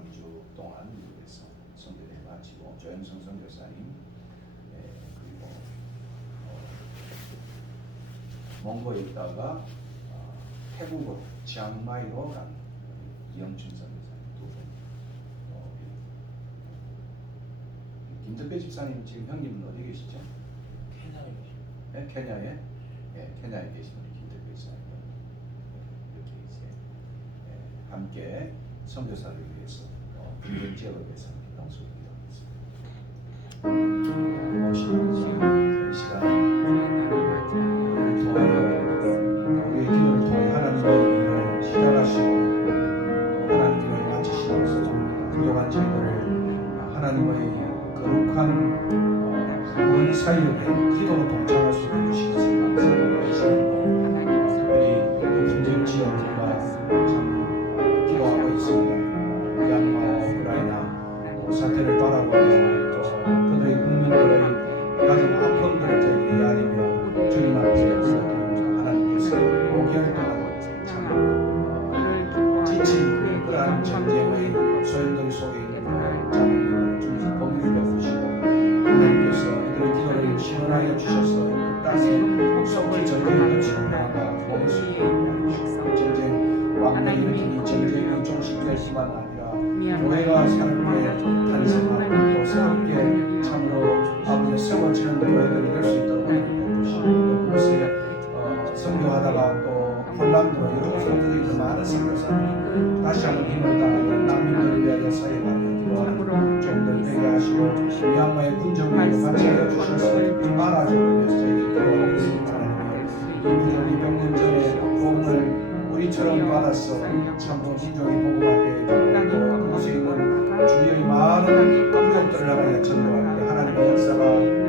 3주 동안 미국에서 선교를 마치고 조영성 선교사님 그리고 몽고에 있다가 태국으로 치앙마이로 간 이영춘 선교사님 두 분. 김덕배 집사님 지금 형님은 어디 계시죠? 케냐에 계십니다. 네, 케냐에? 네, 케냐에 계신 우리 김덕배 집사님 이렇게 이제 함께 선교사를 위해서 분쟁 지역을 위해서 동서기도하겠습니다. 이 시간 우리의 기도를 통해 하나님의 일을 시작하시고 또 하나님의 일을 마치시옵소서. 그동안 저희들을 하나님의 거룩한 구원 사역에 기도로 동참할 수 있게 해주신 것을 감사합니다. 특별히 분쟁 지역과 참 기도하고 있습니다. 미얀마, 우크라이나 사태를 바라보며 그들의 국민들의 가장 아픔들을 저희들이 알리며 주님 앞에서 하나님께서 5개월 동안 참 지친 그러한 전쟁의 소용돌이 속에 있는 자녀들을 주님 공유를 베푸시고 하나님께서 이들의 기도를 시원하게 주셔서 그 땅에 속히 전쟁이 넘치는 나라가 머물 수 있게 하시고 전쟁 왕래 일으키니 전쟁이 종식될 뿐만 아니라 교회가 새롭게 탄생하고 또 새롭게 참으로 아버지의 세워지는 교회들이 될 수 있도록 베푸시고 또 그것에 선교하다가 또 혼란으로 여러 곳에 많은 선교사들이 다시 한번 힘을 다하여 난민들을 위하여 사역하며 기도하는 종들 되게 하시고 미얀마의 군정부를 같이 하여 주셔서 나라족을 위해서 저희들이 기도하고 있습니다. 이 부족이 100년 전에 복음을 우리처럼 받아서 참으로 민족이 복음하게 또 그곳에 있는 주위의 많은 부족들을 하나님 전도할 때 하나님의 역사가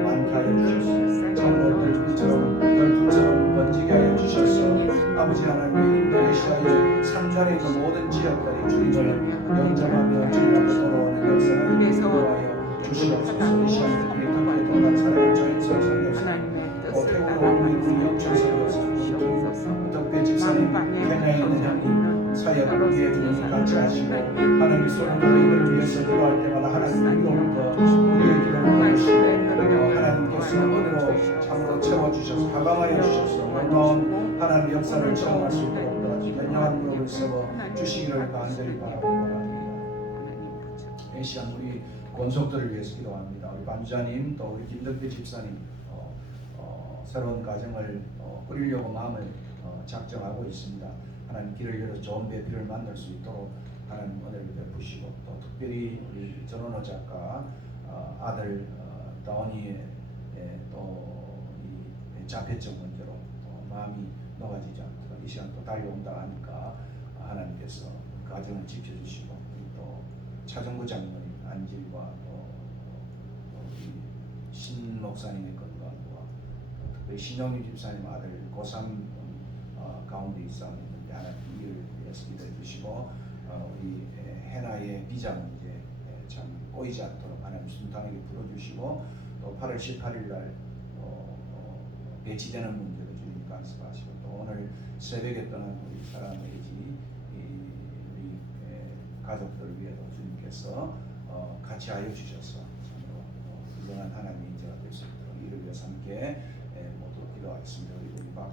많게 하여 주셔서 참으로 우리처럼 별빛처럼 번지게 하여 주셔서 아버지 하나님의 인도네시아의 산전에 있는 모든 지역들이 주님을 영접하며 주님 앞에 돌아오는 역사를 인도하여 주시옵소서. 이 시간 우리 함께 동반 사랑을 조인성 선교사 또 태국으로 우리 영춘 선교사 덕배 집사님 케냐에 있는 형님 사역 위에 주님 같이 하시고 하나님이 쏘는 너희들을 위해서 기도할 때마다 하나님 위로부터 우리의 기도를 들으시고 하나님께서 은혜로 참으로 채워주셔서 하강하여 주셔서 놀라운 하나님의 역사를 체험할 수 있도록 연약한 무릎을 세워 주시기를 간절히 바랍니다. 이 시간 우리 권속들을 위해서 기도합니다. 우리 반주자님 또 우리 김덕배 집사님 새로운 가정을 꾸리려고 마음을 작정하고 있습니다. 하나님 길을 열어 좋은 배필을 만날 수 있도록 하나님 은혜를 베푸시고 또 특별히 우리 전원호 작가 아들 다원이의 또이 자폐증 문제로 마음이 녹아지지 않고 이 시간 또 달려온다 하니까 하나님께서 가정을 지켜주시고 또 차정구 장모님 안질과 또 신 목사님의 건강과 특별히 신영희 집사님 아들 고3 가운데 있었는데 하나님 이를 위해서 기도해 주시고 우리 해나의 비자 문제 참 꼬이지 않도록 하나님 순탄하게 풀어주시고 또 8월 18일 날 배치되는 문제도 주님 간섭하시고 또 오늘 새벽에 떠난 우리 사랑의 지 우리 가족들을 위해서 주님께서 같이 하여 주셔서 참으로 훌륭한 하나님의 인재가 될 수 있도록 이를 위해서 함께 모두 기도하겠습니다. 우리 박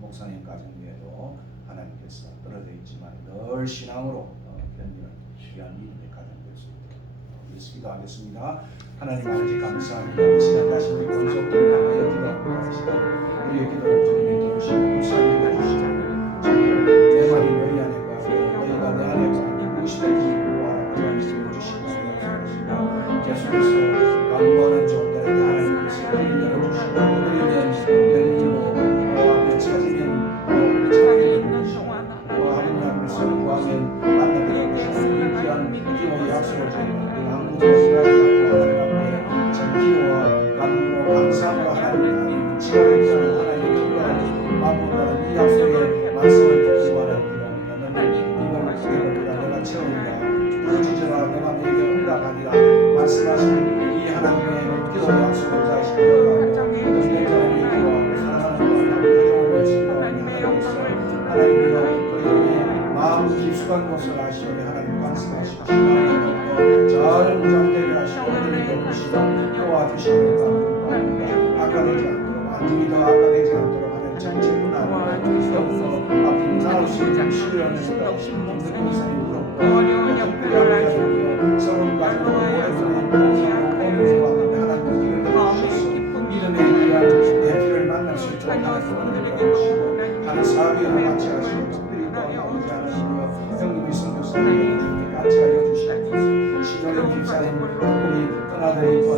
목사님 가정 외에도 하나님께서 떨어져 있지만 늘 신앙으로 견디는 귀한 믿음의 가정 될 수 있도록 위해서 기도하겠습니다. 하나님 아버지 감사합니다. 이 시간 다시 우리 권속들을 향하여 기도합니다. 이 시간 우리의 기도를 주님이 들으시고 묵상해 주시고 내 말이 너희 안에 가고 너희가 내 안에 가고 무엇이든지 구하라 그 말씀을 주시고 예수께서 강구하는 종들에게 하나님께서 문을 열어주시고 그들에게 열리고 찾으면 하나님께서 구하면 만나게 되시고 이 귀한 기도의 약속을 드리는 강구자의 하나님 앞에 참 기도와 간구로 감사함으로 하나님 치료를 주는 하나님의 기도하는 마음으로 이 약속의 말씀을 듣고 하는 기도합니다. 너는 이걸 크게 보리라 내가 채우리라 부르짖으라 내가 너에게 응답하리라 말씀하신 이 하나님의 기도의 약속을 다시 기도하고 연결자를 기도하고 사랑하는 가정을 위해서 기도하며 하나님이여 그들의 마음 깊숙한 곳을 아시오니 하나님 말씀하시옵소서. 보장되게 하시고 은혜를 베푸시고 도와주시니까 악화되지 않도록 안집이 더 악화되지 않도록 하는 정책뿐 아니라 더욱더 앞으로 나올 수 있는 시련을 힘든 것을 물었고 특별히 아버지여 서로 가지고 오래전에 고민해왔는데 하나님 기회를 주셔서 믿음에 의한 대피를 만날 수 있도록 하나님 은혜를 베푸시고 하는 사업이와 같이 하시고 특별히 또 아버지 하나님이여 형님의 선교사님 같이 하여 주시옵소서. 신령의 집사님 우리 떠나들이 있고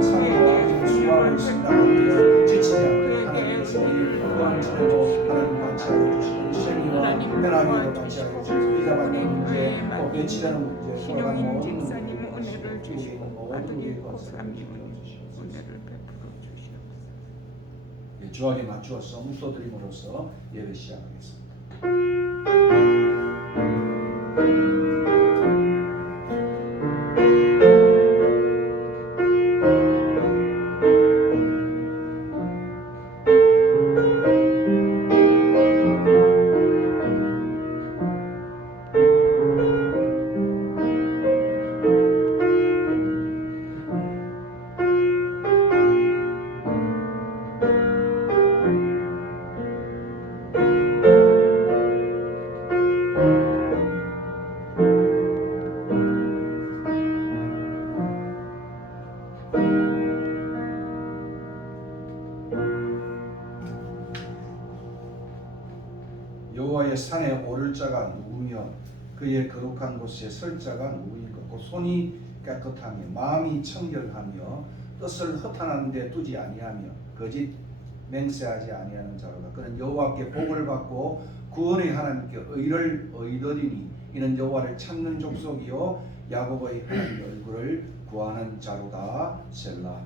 상해와 수고하고 있습니다. 하나님이여 지치지 않도록 하나님께서 이 무한절로 하나님 같이 하여 주시고 시행이와 변화기도 같이 하여 주시고 비자 받는 문제 또 배치되는 문제 신용인 집사님 은혜를 주시고 아들이 고사님 은혜를 베풀어 주시옵소서. 주하게 맞추어서 묵도드림으로써 예배 시작하겠습니다. 여호와의 산에 오를 자가 누구며 그의 거룩한 곳에 설 자가 누구인가. 곧 손이 깨끗하며 마음이 청결하며 뜻을 허탄한 데 두지 아니하며 거짓 맹세하지 아니하는 자로다. 그는 여호와께 복을 받고 구원의 하나님께 의를 얻으리니 이는 여호와를 찾는 족속이요 야곱의 하나님의 얼굴을 구하는 자로다. 셀라.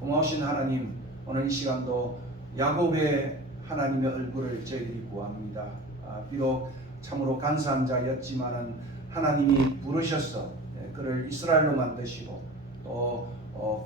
고마우신 하나님, 오늘 이 시간도 야곱의 하나님의 얼굴을 저희들이 구합니다. 비록 참으로 간사한 자였지만은 하나님이 부르셔서 그를 이스라엘로 만드시고 또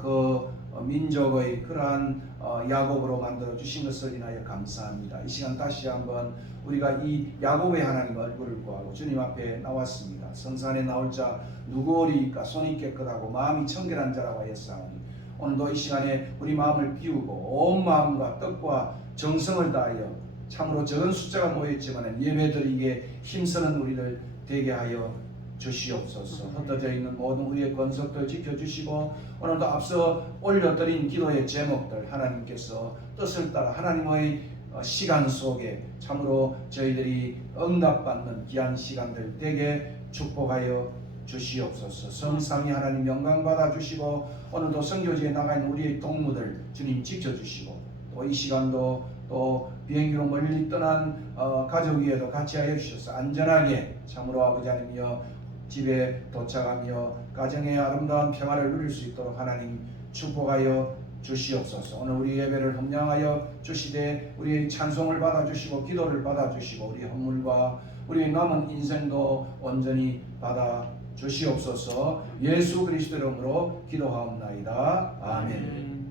그 민족의 그러한 야곱으로 만들어 주신 것을 인하여 감사합니다. 이 시간 다시 한번 우리가 이 야곱의 하나님의 얼굴을 구하고 주님 앞에 나왔습니다. 성산에 나올 자 누구오리이까. 손이 깨끗하고 마음이 청결한 자라고 하였사오니 오늘도 이 시간에 우리 마음을 비우고 온 마음과 뜻과 정성을 다하여 참으로 적은 숫자가 모였지만 예배드리기에 힘쓰는 우리들 되게 하여 주시옵소서. 흩어져 있는 모든 우리의 권속들 지켜주시고 오늘도 앞서 올려드린 기도의 제목들 하나님께서 뜻을 따라 하나님의 시간 속에 참으로 저희들이 응답받는 귀한 시간들 되게 축복하여 주시옵소서. 성삼위 하나님 영광 받아 주시고 오늘도 선교지에 나가 있는 우리의 동무들 주님 지켜주시고 또 이 시간도 또 비행기로 멀리 떠난 가족 위에도 같이 하여 주셔서 안전하게 참으로 아버지 하나님이여 집에 도착하며 가정의 아름다운 평화를 누릴 수 있도록 하나님 축복하여 주시옵소서. 오늘 우리 예배를 헌양하여 주시되 우리의 찬송을 받아주시고 기도를 받아주시고 우리 헌물과 우리의 남은 인생도 온전히 받아 주시옵소서. 예수 그리스도 이름으로 기도하옵나이다. 아멘.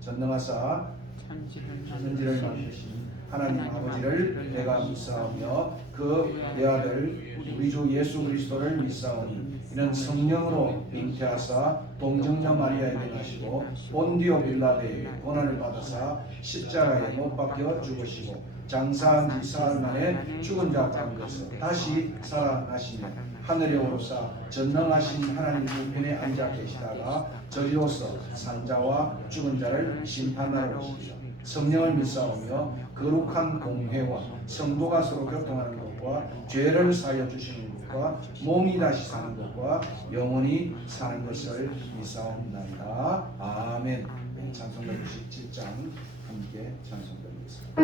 전능하사 천지를 만드신 하나님 아버지를 내가 믿사오며 그 외아들 우리 주 예수 그리스도를 믿사오니 이는 성령으로 잉태하사 동정녀 마리아에게 나시고 본디오 빌라데에게 고난을 받으사 십자가에 못 박혀 죽으시고 장사한 지 사흘 만에 죽은 자 가운데서 다시 살아나시며 하늘에 오르사 전능하신 하나님 우편에 앉아 계시다가 저리로서 산자와 죽은 자를 심판하러 오시리라. 성령을 믿사오며 거룩한 공회와 성도가 서로 교통하는 것과 죄를 사하여 주시는 것과 몸이 다시 사는 것과 영원히 사는 것을 믿사옵나이다. 아멘. 찬송가 67장 함께 찬송드리겠습니다.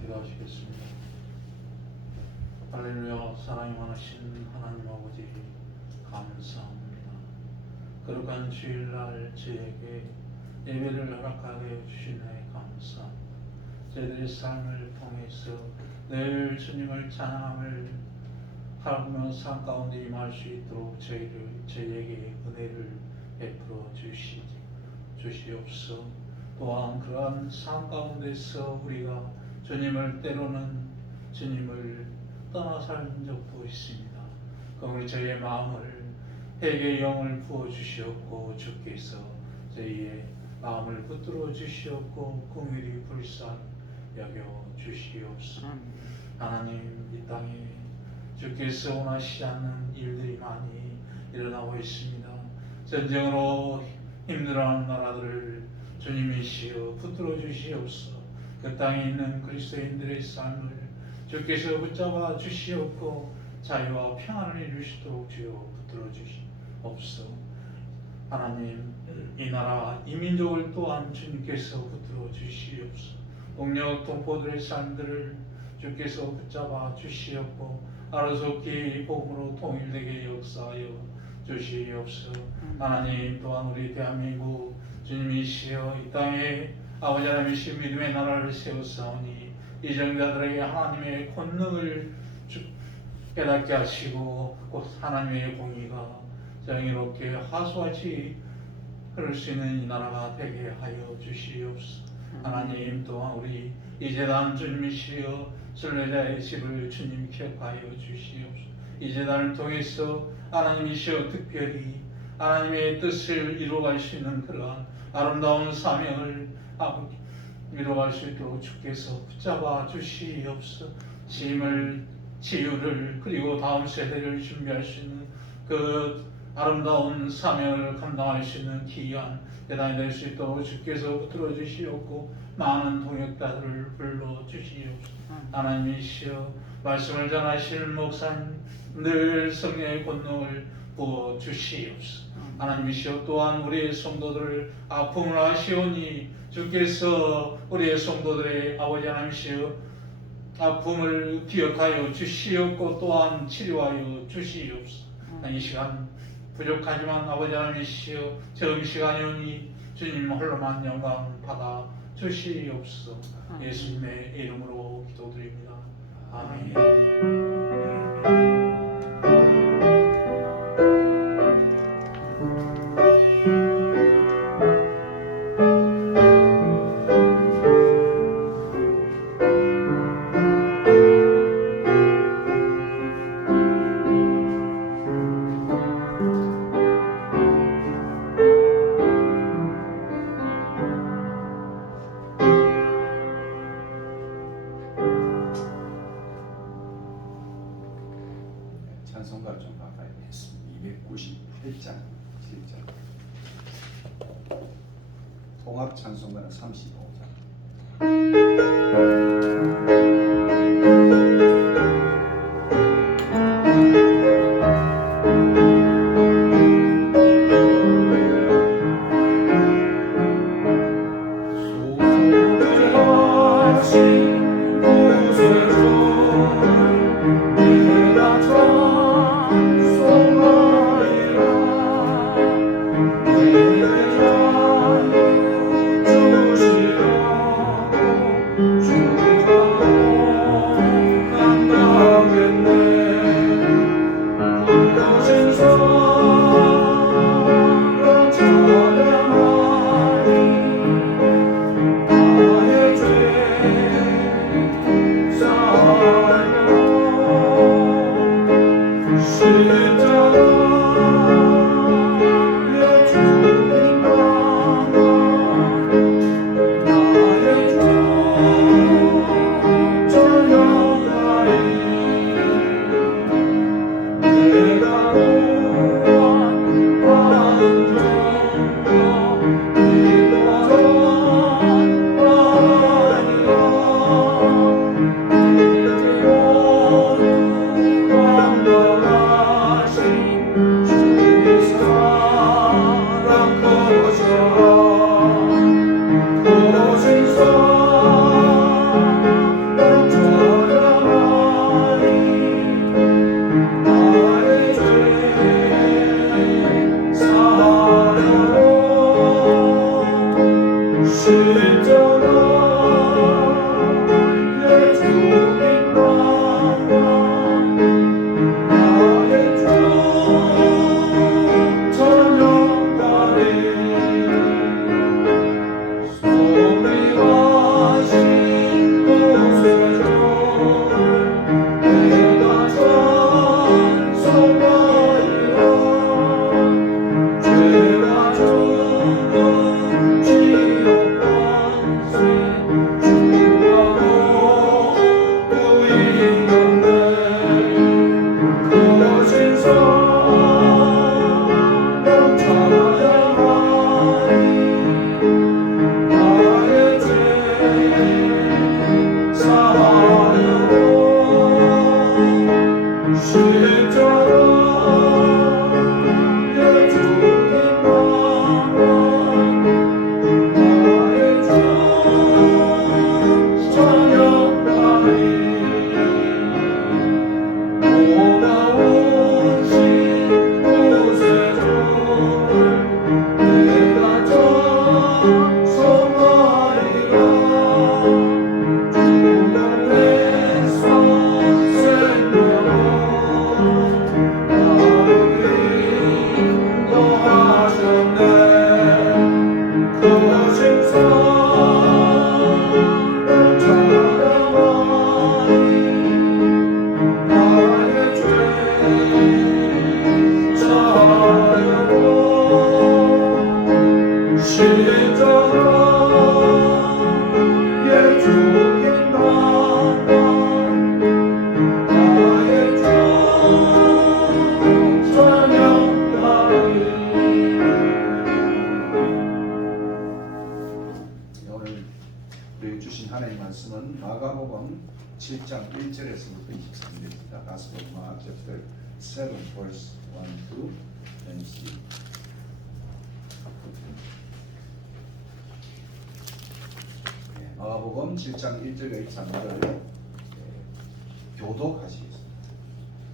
기도하시겠습니다. 할렐루야. 사랑이 많으신 하나님 아버지 감사합니다. 거룩한 주일날 저에게 예배를 허락하게 주시네 감사합니다. 저희들의 삶을 통해서 늘 주님을 찬양함을 하며 삶 가운데 임할 수 있도록 저희에게 은혜를 베풀어 주시옵소서. 또한 그러한 삶 가운데서 우리가 주님을 때로는 주님을 떠나 산 적도 있습니다. 그러므로 저희의 마음을 회개의 영을 부어 주시옵고 주께서 저희의 마음을 붙들어 주시옵고 긍휼히 불쌍히 여겨 주시옵소서. 하나님, 이 땅에 주께서 원하시지 않는 일들이 많이 일어나고 있습니다. 전쟁으로 힘들어하는 나라들을 주님이시여 붙들어 주시옵소서. 그 땅에 있는 그리스도인들의 삶을 주께서 붙잡아 주시옵고 자유와 평안을 이루시도록 주여 붙들어 주시옵소서. 하나님, 이 나라 이 민족을 또한 주님께서 붙들어 주시옵소서. 동력 동포들의 삶들을 주께서 붙잡아 주시옵고 하루속히 복음으로 통일되게 역사하여 주시옵소서. 하나님, 또한 우리 대한민국 주님이시여 이 땅에 아버지 하나님이신 믿음의 나라를 세우사오니 이 정자들에게 하나님의 권능을 깨닫게 하시고 곧 하나님의 공의가 정의롭게 화수같이 흐를 수 있는 이 나라가 되게 하여 주시옵소서. 하나님, 또한 우리 이 재단 주님이시여 순례자의 집을 주님 기억하여 주시옵소서. 이 재단을 통해서 하나님이시여 특별히 하나님의 뜻을 이루어갈 수 있는 그러한 아름다운 사명을 이루어갈 수 있도록 주께서 붙잡아 주시옵소서. 짐을, 치유를, 그리고 다음 세대를 준비할 수 있는 그 아름다운 사명을 감당할 수 있는 귀한 대단히 될 수 있도록 주께서 붙들어 주시옵고 많은 동역자들을 불러 주시옵소서. 하나님이시여 말씀을 전하실 목사님 늘 성령의 권능을 부어 주시옵소서. 하나님이시여 또한 우리의 성도들을 아픔을 하시오니 주께서 우리의 성도들의 아버지 하나님이시여 아픔을 기억하여 주시옵고 또한 치료하여 주시옵소서. 이 시간 부족하지만 아버지 하나님이시여 점시간이 오니 주님 홀로만 영광 받아 주시옵소서. 예수님의 이름으로 기도드립니다. 아멘. 찬송가 좀 가까이 했습니다. 298장 7장 통합 찬송가는 35장. 7장 1절에서부터 23절입니다. Gospel of Mark chapter 7 verse 1 to 23. 마가복음 7장 1절과 23절을 교독하시겠습니다.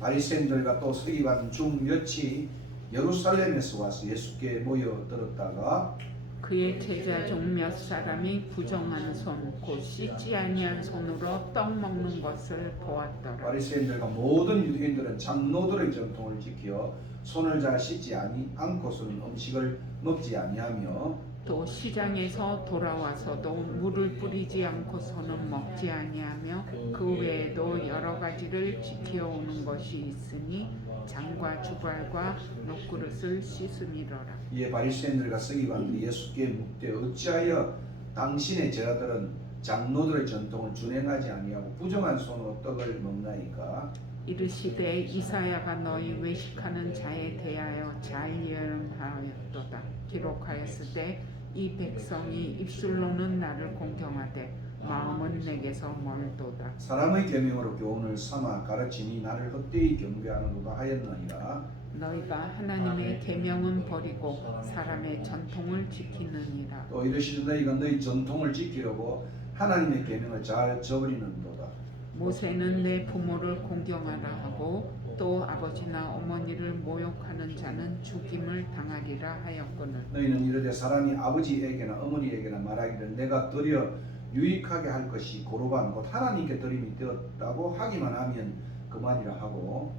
바리새인들과 또 서기관 중 몇이 예루살렘에서 와서 예수께 모여들었다가 그의 제자 중 몇 사람이 부정한 손, 곧 씻지 아니한 손으로 떡 먹는 것을 보았더라. 바리새인들과 모든 유대인들은 장로들의 전통을 지켜 손을 잘 씻지 않고서는 음식을 먹지 아니하며 또 시장에서 돌아와서도 물을 뿌리지 않고서는 먹지 아니하며 그 외에도 여러 가지를 지켜오는 것이 있으니 장과 주발과 녹그릇을 씻음이로라. 이에 바리새인들과 서기관들이 예수께 묻되 어찌하여 당신의 제자들은 장로들의 전통을 준행하지 아니하고 부정한 손으로 떡을 먹나이까? 이르시되 이사야가 너희 외식하는 자에 대하여 잘 예언하였도다. 기록하였으되 이 백성이 입술로는 나를 공경하되 마음은 내게서 멀도다. 사람의 계명으로 교훈을 삼아 가르치니 나를 헛되이 경배하는도다 하였느니라. 너희가 하나님의 계명은 버리고 사람의 전통을 지키느니라. 또 이르시되 너희가 너희 전통을 지키려고 하나님의 계명을 잘 저버리는도다. 모세는 내 부모를 공경하라 하고 또 아버지나 어머니를 모욕하는 자는 죽임을 당하리라 하였거늘. 너희는 이르되 사람이 아버지에게나 어머니에게나 말하기를 내가 드려 유익하게 할 것이 고르반 곧 하나님께 드림이 되었다고 하기만 하면 그만이라 하고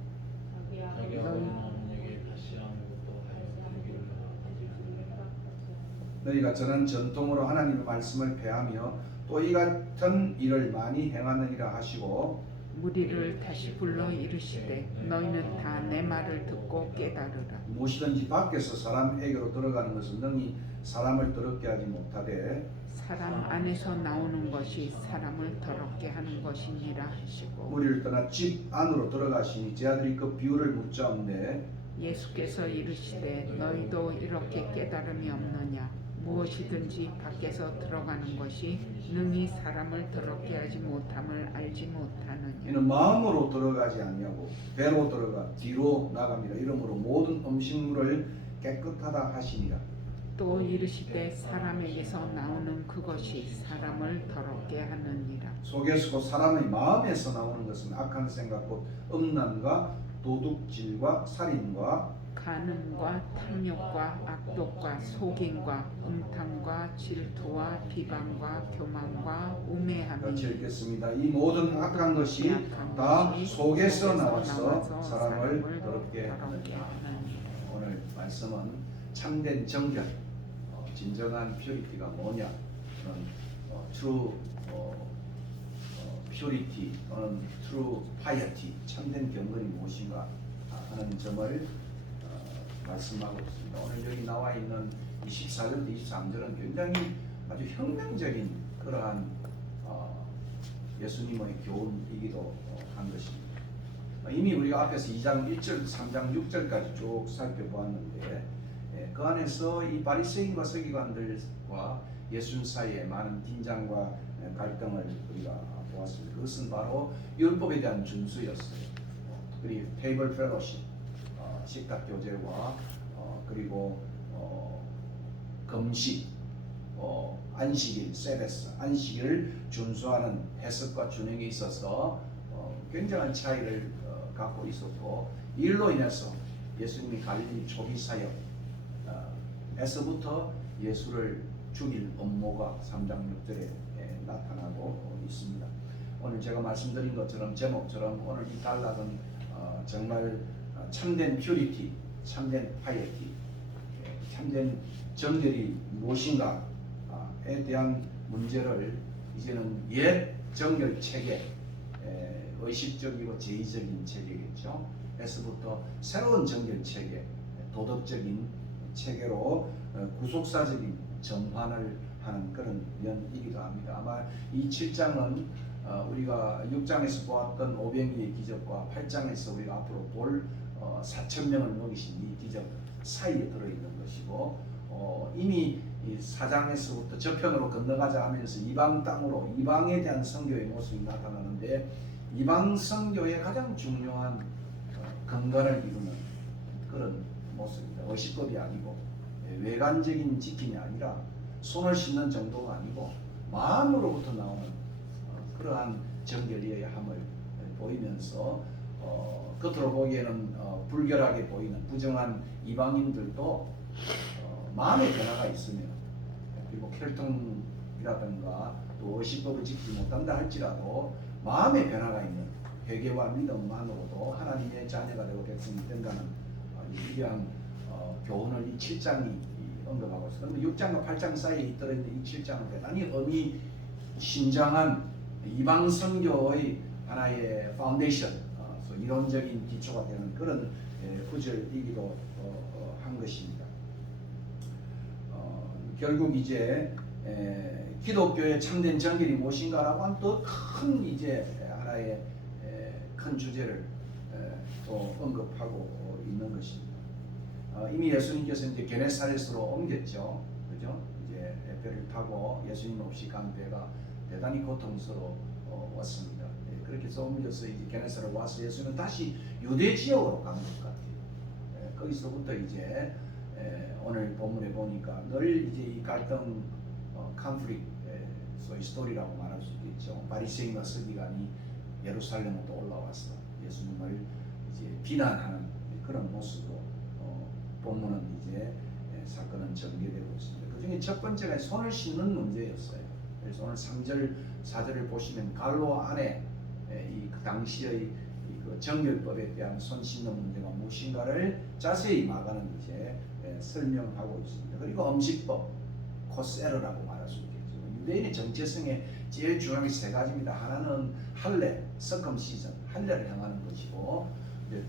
너희가 전한 전통으로 하나님의 말씀을 폐하며 또 이 같은 일을 많이 행하느니라 하시고 무리를 다시 불러 이르시되 너희는 다 내 말을 듣고 깨달으라. 무엇이든지 밖에서 사람에게로 들어가는 것은 능히 사람을 더럽게 하지 못하되 사람 안에서 나오는 것이 사람을 더럽게 하는 것이니라 하시고 무리를 떠나 집 안으로 들어가시니 제 아들이 그 비유를 묻자온데 예수께서 이르시되 너희도 이렇게 깨달음이 없느냐? 무엇이든지 밖에서 들어가는 것이 능히 사람을 더럽게 하지 못함을 알지 못하느냐. 이는 마음으로 들어가지 아니하고 배로 들어가 뒤로 나갑니다. 이러므로 모든 음식물을 깨끗하다 하시니라. 또 이르시되 사람에게서 나오는 그것이 사람을 더럽게 하느니라. 속에서 곧 사람의 마음에서 나오는 것은 악한 생각 곧 음란과 도둑질과 살인과 간음과 탐욕과 악독과 속임과 음탕과 질투와 비방과 교만과 같이 우매함이 읽겠습니다. 이 모든 악한 것이 다 속에서 나와서 사람을 더럽게 하느니라. 오늘 말씀은 참된 정결, 진정한 퓨리티가 뭐냐, true purity 또는 true piety, 참된 경건이 무엇인가 하는 점을 말씀하고 있습니다. 오늘 여기 나와 있는 24절, 23절은 굉장히 아주 혁명적인 그러한 예수님의 교훈이기도 한 것입니다. 이미 우리가 앞에서 2장 1절, 3장 6절까지 쭉 살펴보았는데 그 안에서 이 바리새인과 서기관들과 예수님 사이에 많은 긴장과 갈등을 우리가 보았습니다. 그것은 바로 율법에 대한 준수였어요. 그리고 테이블 펠로십, 식탁 교제와 그리고 금식, 안식일, 세베스, 안식일을 준수하는 해석과 준행에 있어서 굉장한 차이를 갖고 있었고 이로 인해서 예수님이 갈릴리 초기 사역에서부터 예수를 죽일 음모가 3장 6절에 나타나고 있습니다. 오늘 제가 말씀드린 것처럼 제목처럼 오늘 이 단락은 정말 참된 퓨리티, 참된 파이어티, 참된 정결이 무엇인가에 대한 문제를 이제는 옛 정결 체계, 의식적이고 제의적인 체계겠죠. 에서부터 새로운 정결 체계, 도덕적인 체계로 구속사적인 전환을 하는 그런 면이기도 합니다. 아마 이 7장은 우리가 6장에서 보았던 500리의 기적과 8장에서 우리가 앞으로 볼 4,000명을 먹이신 이 기적 사이에 들어있는 것이고 이미 이 4장에서부터 저편으로 건너가자 하면서 이방 땅으로 이방에 대한 선교의 모습이 나타나는데 이방 선교의 가장 중요한 근간을 이루는 그런 모습입니다. 의식법이 아니고 외관적인 지킴이 아니라 손을 씻는 정도가 아니고 마음으로부터 나오는 그러한 정결의 함을 보이면서 겉으로 보기에는 불결하게 보이는 부정한 이방인들도 마음의 변화가 있으면, 그리고 혈통이라든가 또 의식법을 지키지 못한다 할지라도 마음의 변화가 있는 회개와 믿음만으로도 하나님의 자녀가 되고 백성이 된다는 위대한 교훈을 이 7장이 언급하고 있습니다. 6장과 8장 사이에 들어있는 이 7장은 대단히 신장한 이방 선교의 하나의 파운데이션, 이론적인 기초가 되는 그런 구절이기도 한 것입니다. 결국 이제 기독교의 참된 정결이 무엇인가라고 하는 또 큰 이제 하나의 큰 주제를 또 언급하고 있는 것입니다. 이미 예수님께서 이제 게네사렛으로 옮겼죠, 그죠? 이제 배를 타고 예수님 없이 간 배가 대단히 고통스러웠습니다. 그렇게 해서 옮겨서 이제 게네사렛 와서 예수님은 다시 유대 지역으로 가는 것 같아요. 거기서부터 이제 오늘 본문에 보니까 늘 이제 이 갈등, 컨플릭트, 소위 스토리라고 말할 수 있겠죠. 바리새인과 서기관이 예루살렘으로 올라와서 예수님을 이제 비난하는 그런 모습으로 본문은 이제 사건은 전개되고 있습니다. 그 중에 첫 번째가 손을 씻는 문제였어요. 그래서 오늘 3절, 4절을 보시면 갈로 안에 그 당시의 그 정결법에 대한 손 씻는 문제가 무엇인가를 자세히 마가는 이제 설명하고 있습니다. 그리고 음식법, 코세르라고 말할 수 있겠죠. 유대인의 정체성에 제일 중요한 게 세 가지입니다. 하나는 할례, 서컴시전, 할례를 행하는 것이고,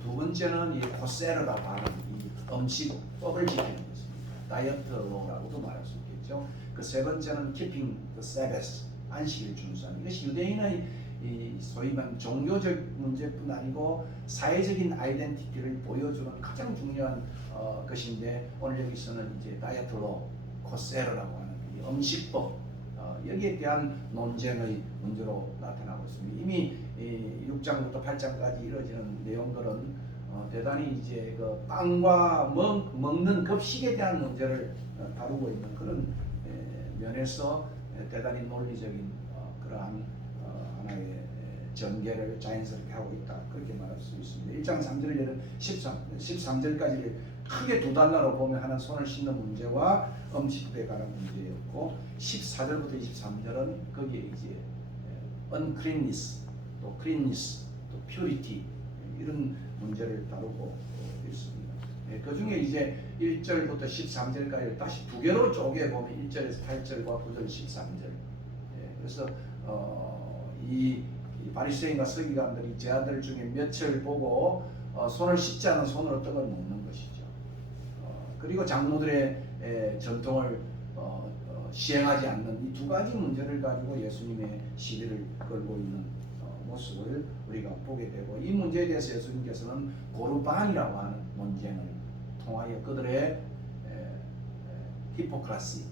두 번째는 이 코세르라고 하는 이 음식법을 지키는 것입니다. 다이어트로라고도 말할 수 있겠죠. 그 세 번째는 keeping the Sabbath, 안식일을 준수하는, 이것이 유대인의 이 소위 말하는 종교적 문제뿐 아니고 사회적인 아이덴티티를 보여주는 가장 중요한 것인데, 오늘 여기서는 이제 다이어트로, 코세르라고 하는 이 음식법, 여기에 대한 논쟁의 문제로 나타나고 있습니다. 이미 6장부터 8장까지 이루어지는 내용들은 대단히 이제 그 빵과 먹는 급식에 대한 문제를 다루고 있는 그런 면에서 대단히 논리적인 그러한 하나의 전개를 자연스럽게 하고 있다, 그렇게 말할 수 있습니다. 1장 3절에는 13절까지를 크게 두 단락으로 보면 하나는 손을 씻는 문제와 음식에 관한 문제였고, 14절부터 23절은 거기에 이제 uncleanness, 또 cleanness, 또 purity 이런 문제를 다루고 있습니다. 그 중에 이제 1절부터 13절까지 다시 두 개로 쪼개 보면 1절에서 8절과 9절, 13절. 그래서 이 바리새인과 서기관들이 제 아들 중에 몇을 보고 손을 씻지 않은 손으로 떡을 먹는 것이죠. 그리고 장로들의 전통을 시행하지 않는 이 두 가지 문제를 가지고 예수님의 시비를 걸고 있는 모습을 우리가 보게 되고, 이 문제에 대해서 예수님께서는 고르반이라고 하는 논쟁을 통하여 그들의 히포크라시,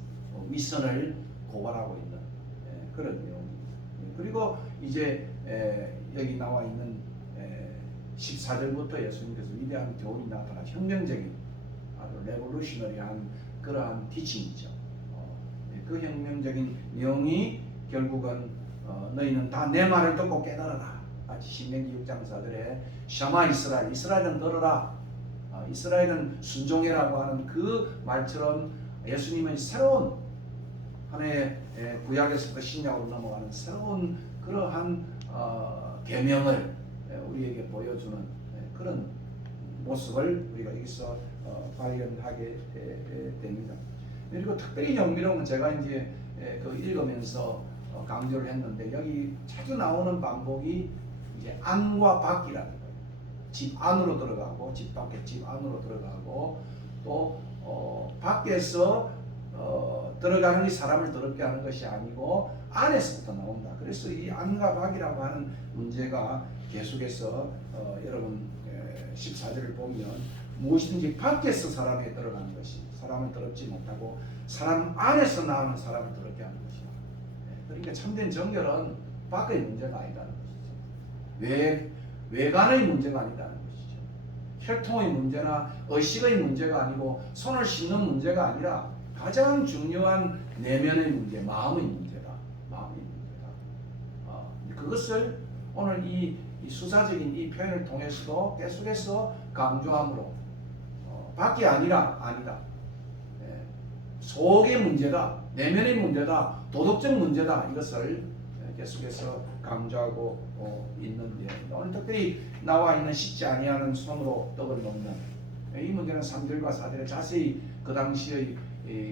위선을 고발하고 있는 그런 내용입니다. 그리고 이제 여기 나와 있는 14절부터 예수님께서 위대한 교훈이 나타나 혁명적인 아주 레볼루셔너리한 그러한 티칭이죠. 그 혁명적인 내용이 결국은 너희는 다 내 말을 듣고 깨달아라. 마치 신명기 6장 4절에 샤마 이스라엘, 이스라엘은 들어라, 이스라엘은 순종해라고 하는 그 말처럼 예수님은 새로운 하나의 구약에서부터 신약으로 넘어가는 새로운 그러한 계명을 우리에게 보여주는 그런 모습을 우리가 여기서 발견하게 됩니다. 그리고 특별히 경비로운 건 제가 이제 그 읽으면서 강조를 했는데, 여기 자주 나오는 반복이 이제 안과 밖이라는 거예요. 집 안으로 들어가고 집 밖에, 집 안으로 들어가고 또 밖에서 들어가는 이 사람을 더럽게 하는 것이 아니고 안에서부터 나온다. 그래서 이 안과 밖이라고 하는 문제가 계속해서 여러분 14절을 보면 무엇이든지 밖에서 사람에 들어가는 것이 사람을 더럽지 못하고 사람 안에서 나오는 사람을 더럽게 하는 것이다. 그러니까 참된 정결은 밖의 문제가 아니라는 것이죠. 외관의 문제가 아니다는 것이죠. 혈통의 문제나 의식의 문제가 아니고 손을 씻는 문제가 아니라 가장 중요한 내면의 문제, 마음의 문제다. 마음의 문제다. 그것을 오늘 이 수사적인 이 표현을 통해서도 계속해서 강조함으로 밖이 아니라 아니다. 속의 문제다, 내면의 문제다, 도덕적 문제다. 이것을 계속해서 강조하고 있는데 오늘 특별히 나와 있는 식지 아니하는 손으로 떡을 먹는 이 문제는 3절과 4절에 자세히 그 당시의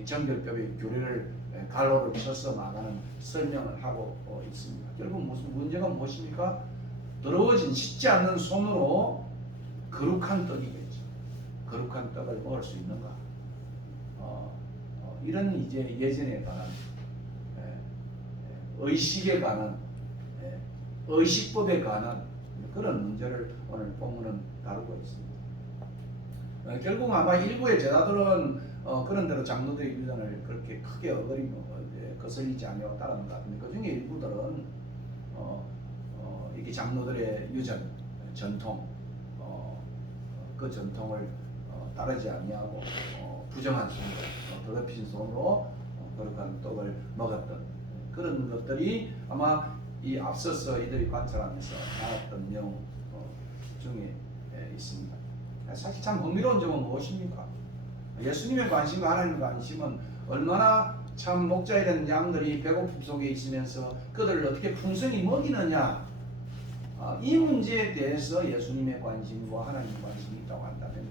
정결법의 교리를 갈로를 쳐서 나가는 설명을 하고 있습니다. 결국 무슨 문제가 무엇입니까? 더러워진 식지 않는 손으로 거룩한 떡이겠죠. 거룩한 떡을 먹을 수 있는가? 이런 이제 예전에 관한 의식에 관한 의식법에 관한 그런 문제를 오늘 본문은 다루고 있습니다. 결국 아마 일부의 제자들은 그런 대로 장로들의 유전을 그렇게 크게 거슬리지 않으려고 따르는 것 같은데 그 중에 일부들은 이렇게 장로들의 유전, 전통 그 전통을 따르지 아니하고 부정한 손으로 더럽힌 손으로 거룩한 떡을 먹었던 그런 것들이 아마 이 앞서서 이들이 관찰하면서 나왔던 내용 중에 있습니다. 사실 참 흥미로운 점은 무엇입니까? 예수님의 관심과 하나님의 관심은 얼마나 참 목자에 대한 양들이 배고픔 속에 있으면서 그들을 어떻게 풍성히 먹이느냐 이 문제에 대해서 예수님의 관심과 하나님의 관심이 있다고 한다면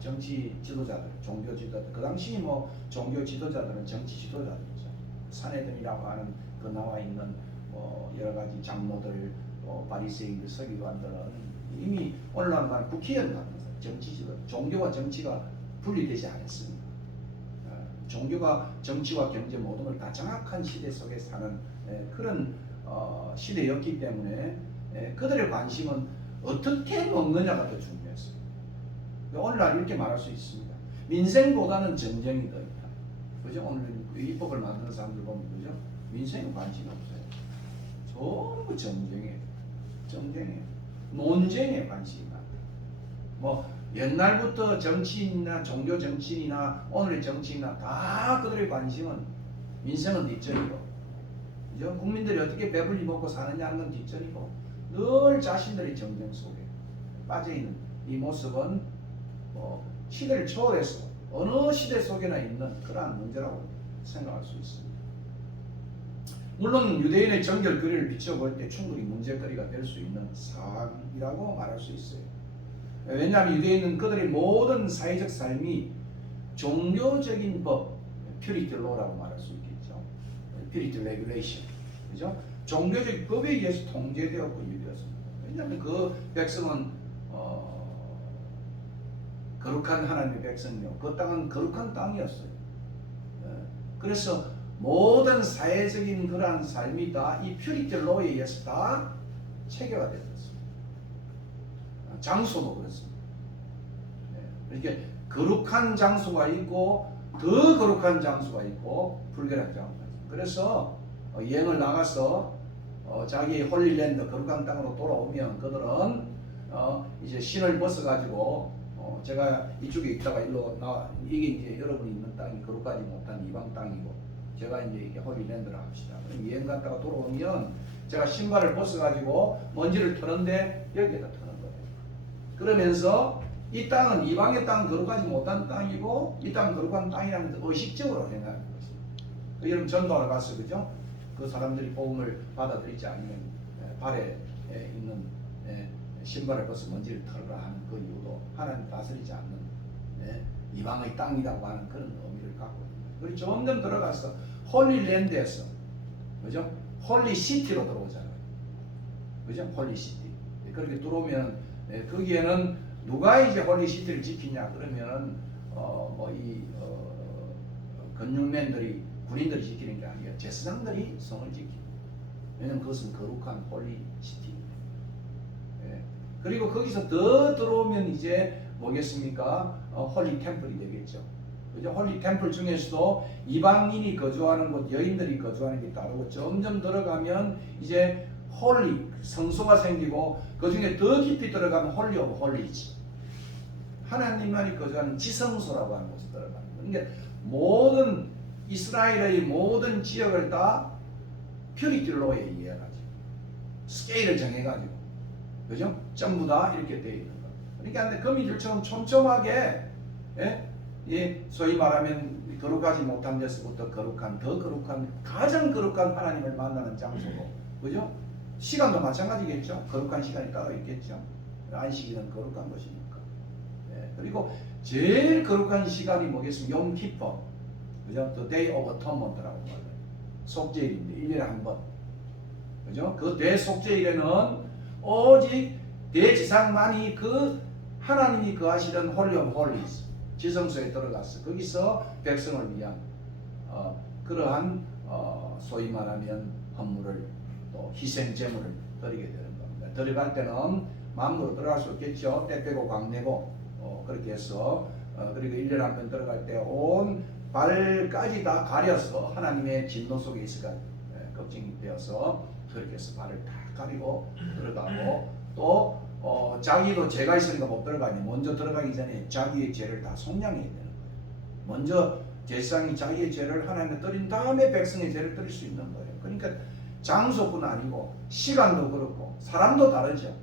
정치 지도자들, 종교 지도자들 그 당시 뭐 종교 지도자들은 정치 지도자들이죠. 사내들이라고 하는 그 나와 있는 여러 가지 장로들, 바리새인들, 서기관들은 이미 오늘날 말하는 국회의원 같은 정치 지도, 종교와 정치가 분리되지 않았습니다. 종교가 정치와 경제 모든 걸 다 정확한 시대 속에 사는 그런 시대였기 때문에 그들의 관심은 어떻게 먹느냐가 더 중요했어요. 오늘날 이렇게 말할 수 있습니다. 민생보다는 전쟁이 더 있다. 그죠? 오늘 입법을 만드는 사람들 보면 그죠? 민생에 관심이 없어요. 전부 전쟁에 논쟁에 관심이 많다. 뭐 옛날부터 정치인이나 종교 정치인이나 오늘의 정치인이나 다 그들의 관심은 민생은 뒷전이고, 그죠? 국민들이 어떻게 배불리 먹고 사느냐 하는 건 뒷전이고, 늘 자신들의 정쟁 속에 빠져 있는 이 모습은 시대를 초월해서 어느 시대 속에나 있는 그러한 문제라고 생각할 수 있습니다. 물론 유대인의 정결거리를 비춰볼 때 충분히 문제거리가 될 수 있는 사항이라고 말할 수 있어요. 왜냐하면 유대인은 그들의 모든 사회적 삶이 종교적인 법, 퓨리티 로라고 말할 수 있겠죠. 퓨리티 레귤레이션, 그죠? 종교적 법에 의해서 통제되었고 유대였습니다. 왜냐하면 그 백성은 거룩한 하나님의 백성이요, 그 땅은 거룩한 땅이었어요. 그래서 모든 사회적인 그러한 삶이 다 이 퓨리티 로에 의해서 다 체계가 되었습니다. 장소도 그렇습니다. 이렇게 거룩한 장소가 있고 더 거룩한 장소가 있고 불결한 장소가 있습니다. 그래서 여행을 나가서 자기 홀리랜드 거룩한 땅으로 돌아오면 그들은 이제 신을 벗어가지고 제가 이쪽에 있다가 일로 나와, 이게 이제 여러분이 있는 땅이 거룩하지 못한 이방 땅이고 제가 이제 이게 홀리랜드를 합시다. 그럼 여행 갔다가 돌아오면 제가 신발을 벗어가지고 먼지를 터는데 여기에다 터는 거예요. 그러면서 이 땅은 이방의 땅은 거룩하지 못한 땅이고 이 땅은 거룩한 땅이라는 것을 의식적으로 생각하는 것입니다. 여러분 전도하러 갔어, 그죠? 그 사람들이 복음을 받아들이지 않으면 발에 있는 신발을 벗어 먼지를 털으라 하는 그 이유도 하나님 다스리지 않는 이방의 땅이라고 하는 그런 의미를 갖고 있습니다. 그리고 점점 들어가서 홀리랜드에서, 그죠? 홀리시티로 들어오잖아요. 그죠? 홀리시티. 그렇게 들어오면 거기에는 누가 이제 홀리시티를 지키냐 그러면 근육맨들이 군인들이 지키는 게 아니라 제사장들이 성을 지킵니다. 왜냐하면 그것은 거룩한 홀리시티. 그리고 거기서 더 들어오면 이제 뭐겠습니까? 홀리 템플이 되겠죠. 그죠? 홀리 템플 중에서도 이방인이 거주하는 곳, 여인들이 거주하는 게 다르고 점점 들어가면 이제 홀리 성소가 생기고 그 중에 더 깊이 들어가면 홀리 오브 홀리지. 하나님만이 거주하는 지성소라고 하는 곳에 들어가는 거예요. 그러니까 모든 이스라엘의 모든 지역을 다 퓨리티로에 이해해가지고 스케일을 정해가지고, 그죠? 전부 다 이렇게 되어 있는 거예요. 그러니까 거미줄처럼 촘촘하게, 예? 예, 소위 말하면 거룩하지 못한 데서부터 거룩한, 더 거룩한, 가장 거룩한 하나님을 만나는 장소고, 그죠? 시간도 마찬가지겠죠. 거룩한 시간이 따로 있겠죠. 안식일은 거룩한 것이니까. 예, 그리고 제일 거룩한 시간이 뭐겠습니까? 욤키퍼, 그죠? The Day of Atonement라고 말해요. 속죄일인데 1년에 한 번, 그죠? 그 대속죄일에는 오직 대지상만이 그 하나님이 거하시던 홀리 오브 홀리스 지성소에 들어가서 거기서 백성을 위한 그러한 소위 말하면 헌물을 또 희생 제물을 드리게 되는 겁니다. 들어갈 때는 마음으로 들어갈 수 없겠죠. 때 빼고 광 내고 그렇게 해서 그리고 1년에 한 번 들어갈 때 온 발까지 다 가려서 하나님의 진노 속에 있어가 걱정이 되어서 그렇게 해서 발을 다 가리고 들어가고 또 자기도 죄가 있으니까 못 들어가니 먼저 들어가기 전에 자기의 죄를 다 속량해야 되는 거예요. 먼저 제사장이 자기의 죄를 하나님께 드린 다음에 백성의 죄를 드릴 수 있는 거예요. 그러니까 장소뿐 아니고 시간도 그렇고 사람도 다르죠.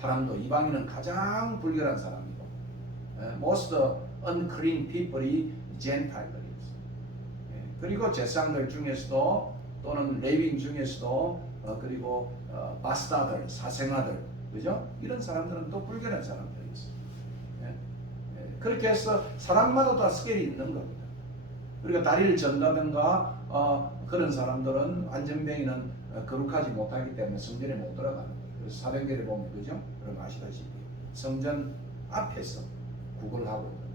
사람도 이방인은 가장 불결한 사람이고 most unclean people이 젠타일들이었어요. 그리고 제사장들 중에서도 또는 레위인 중에서도 그리고 바스타들, 사생아들, 그죠? 이런 사람들은 또 불결한 사람들이었어요. 그렇게 해서 사람마다 다 스케일이 있는 겁니다. 그리고 다리를 전다든가 그런 사람들은 안전뱅이는 거룩하지 못하기 때문에 성전에 못 들어가는 거예요. 그래서 사도행전에 보면 그죠? 그럼 아시다시피 성전 앞에서 구걸하고 있는 거예요.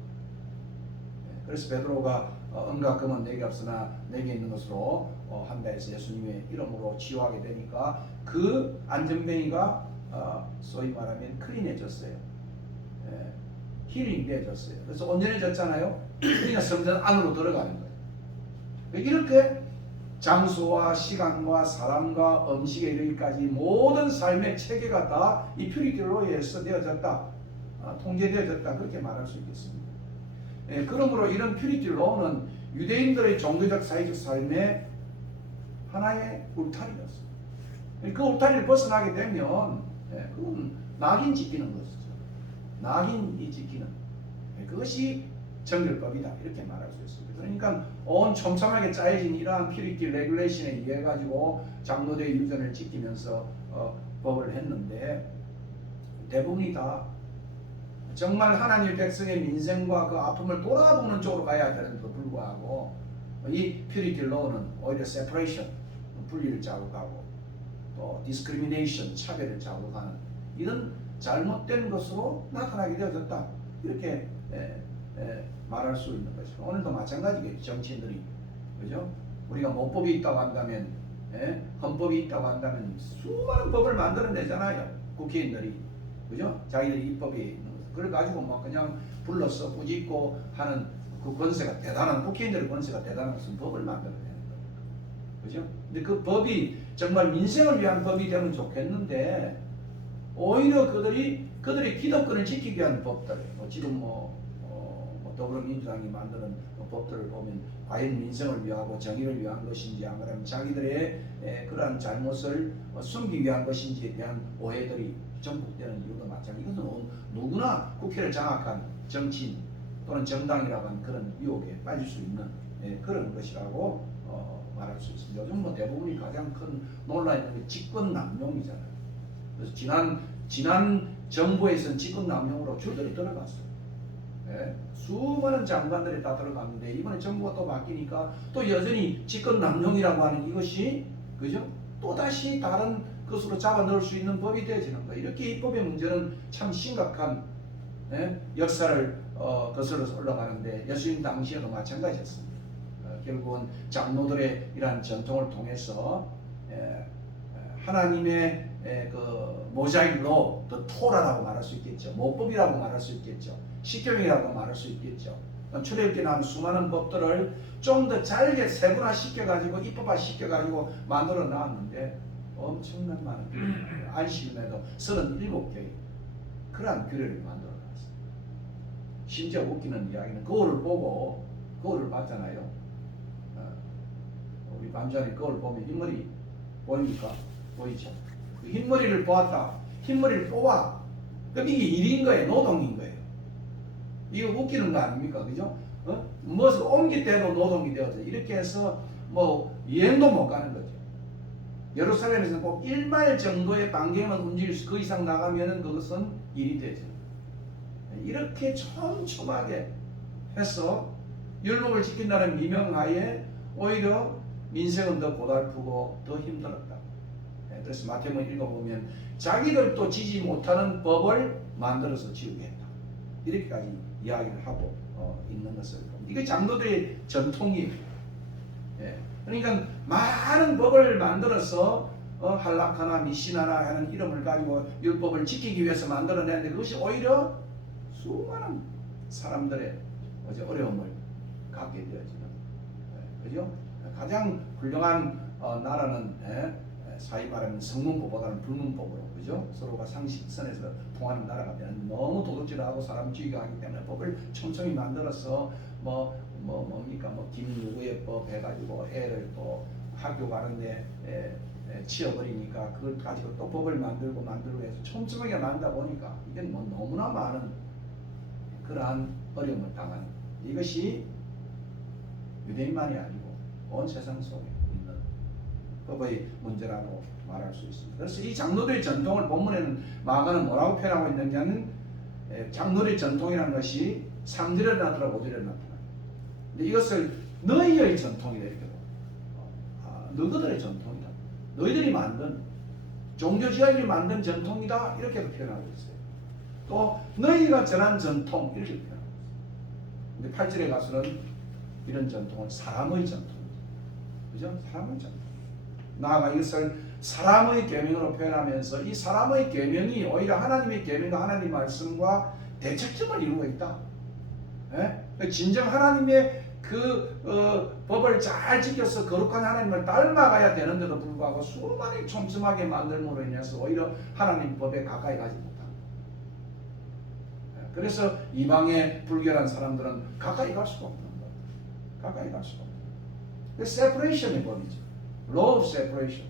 그래서 베드로가 은과 금은 내게 없으나 내게 있는 것으로 한다 해서 예수님의 이름으로 치유하게 되니까 그 안전뱅이가 소위 말하면 클린해졌어요. 힐링되어졌어요. 그래서 온전해졌잖아요. 그러니까 성전 안으로 들어가는 거예요. 이렇게 장소와 시간과 사람과 음식에 이르기까지 모든 삶의 체계가 다 이 퓨리티로에서 되어졌다, 통제되어졌다, 그렇게 말할 수 있겠습니다. 그러므로 이런 퓨리티로는 유대인들의 종교적 사회적 삶의 하나의 울타리였어요. 그 울타리를 벗어나게 되면 그건 낙인 지키는 것이죠. 낙인이 지키는 그것이 정결법이다, 이렇게 말할 수 있습니다. 그러니까 온 촘촘하게 짜여진 이러한 퓨리티 레귤레이션에 의해 가지고 장로대의 유전을 지키면서 법을 했는데 대부분이 다 정말 하나님 백성의 민생과 그 아픔을 돌아보는 쪽으로 가야 되는데도 불구하고 이 퓨리티 로는 오히려 세퍼레이션, 분리를 자극하고 또 디스크리미네이션, 차별을 자극하는 이런 잘못된 것으로 나타나게 되어졌다, 이렇게 말할 수 있는 것이고, 오늘도 마찬가지겠죠. 정치인들이, 그죠? 우리가 모법이 있다고 한다면, 헌법이 있다고 한다면 수많은 법을 만들어내잖아요. 국회의원들이, 그죠? 자기들이 입법에 있는 것, 그걸 가지고 막 그냥 불러서 꾸짖고 하는 그 권세가 대단한, 국회의원들의 권세가 대단한 것은 법을 만들어내는 거예요. 그죠? 근데 그 법이 정말 민생을 위한 법이 되면 좋겠는데 오히려 그들의 기득권을 지키기 위한 법들, 지금 더불어민주당이 만드는 법들을 보면 과연 민생을 위하고 정의를 위한 것인지, 안 그러면 자기들의 그러한 잘못을 숨기기 위한 것인지에 대한 오해들이 전국되는 이유도 마찬가지. 이것은 누구나 국회를 장악한 정치인 또는 정당이라고 하는 그런 유혹에 빠질 수 있는 그런 것이라고 말할 수 있습니다. 요즘 대부분이 가장 큰 논란이 집권 남용이잖아요. 그래서 지난 정부에서는 집권 남용으로 줄줄이 들어갔어요. 수많은 장관들이 다 들어갔는데 이번에 정부가 또 바뀌니까 또 여전히 집권 남용이라고 하는 이것이, 그죠? 또 다시 다른 것으로 잡아 넣을 수 있는 법이 되어지는 거예요. 이렇게 이 법의 문제는 참 심각한 역사를 거슬러서 올라가는데 예수님 당시에도 마찬가지였습니다. 결국은 장로들의 이러한 전통을 통해서 하나님의 그 모자이크 로, 더 토라라고 말할 수 있겠죠. 모법이라고 말할 수 있겠죠. 십계명이라고 말할 수 있겠죠. 출애굽기에 나온 수많은 법들을 좀 더 잘게 세분화시켜가지고 입법화시켜가지고 만들어 놨는데 엄청난 많은 교회, 안식일에도 37교회 그러한 교회를 만들어 놨어요. 심지어 웃기는 이야기는 거울을 보고 거울을 봤잖아요. 우리 밤전에 거울 보면 흰머리 보입니까? 보이죠? 그 흰머리를 보았다. 흰머리를 뽑아. 그럼 이게 일인 거예요. 노동인 거예요. 이거 웃기는 거 아닙니까? 그죠? 무엇을 옮길 때도 노동이 되어져. 이렇게 해서 뭐 여행도 못 가는 거죠. 예루살렘에서 꼭 1마일 정도의 반경만 움직일 수, 그 이상 나가면은 그것은 일이 되죠. 이렇게 촘촘하게 해서 율법을 지킨다는 미명하에 오히려 민생은 더 고달프고 더 힘들었다. 그래서 마태복음 읽어보면 자기들도 지지 못하는 법을 만들어서 지우겠다. 이렇게까지 이야기를 하고 있는 것을 이게 장로들의 전통이에요. 그러니까 많은 법을 만들어서 할라카나 미시나나 하는 이름을 가지고 율법을 지키기 위해서 만들어냈는데 그것이 오히려 수많은 사람들의 어려움을 갖게 되어지는, 그죠? 가장 훌륭한 나라는 사이 말하면 성문법보다는 불문법으로, 그죠? 서로가 상식선에서 통하는 나라가 되는, 너무 도둑질하고 사람 죽이고 하기 때문에 법을 촘촘히 만들어서 뭡니까 김누구의 법 해가지고 애를 또 학교 가는데 치워버리니까 그걸 가지고 또 법을 만들고 해서 촘촘하게 만들다 보니까 이게 너무나 많은 그러한 어려움을 당하는, 이것이 유대인만이 아니고 온 세상 속에 있는 법의 문제라고 말할 수 있습니다. 그래서 이 장로들의 전통을 본문에는 마가는 뭐라고 표현하고 있느냐면 장로들의 전통이라는 것이 3절에 나타나고 5절에 나타나요. 근데 이것을 너희의 전통이다 이렇게 보고, 너희들의 전통이다, 너희들이 만든 종교지향이 만든 전통이다 이렇게도 표현하고 있어요. 또 너희가 전한 전통 이렇게 표현하고 있어요. 근데 8절에 가서는 이런 전통은 사람의 전통이죠. 그죠? 사람의 전통. 나아가 이것을 사람의 계명으로 표현하면서 이 사람의 계명이 오히려 하나님의 계명과 하나님의 말씀과 대척점을 이루고 있다. 진정 하나님의 법을 잘 지켜서 거룩한 하나님을 닮아가야 되는데도 불구하고 수많이 촘촘하게 만들므로 인해서 오히려 하나님 법에 가까이 가지 못한다. 그래서 이방의 불결한 사람들은 가까이 갈 수가 없는 거예요. 가까이 갈 수가 없는 거예요. 그래서 separation의 법이죠. Law of separation,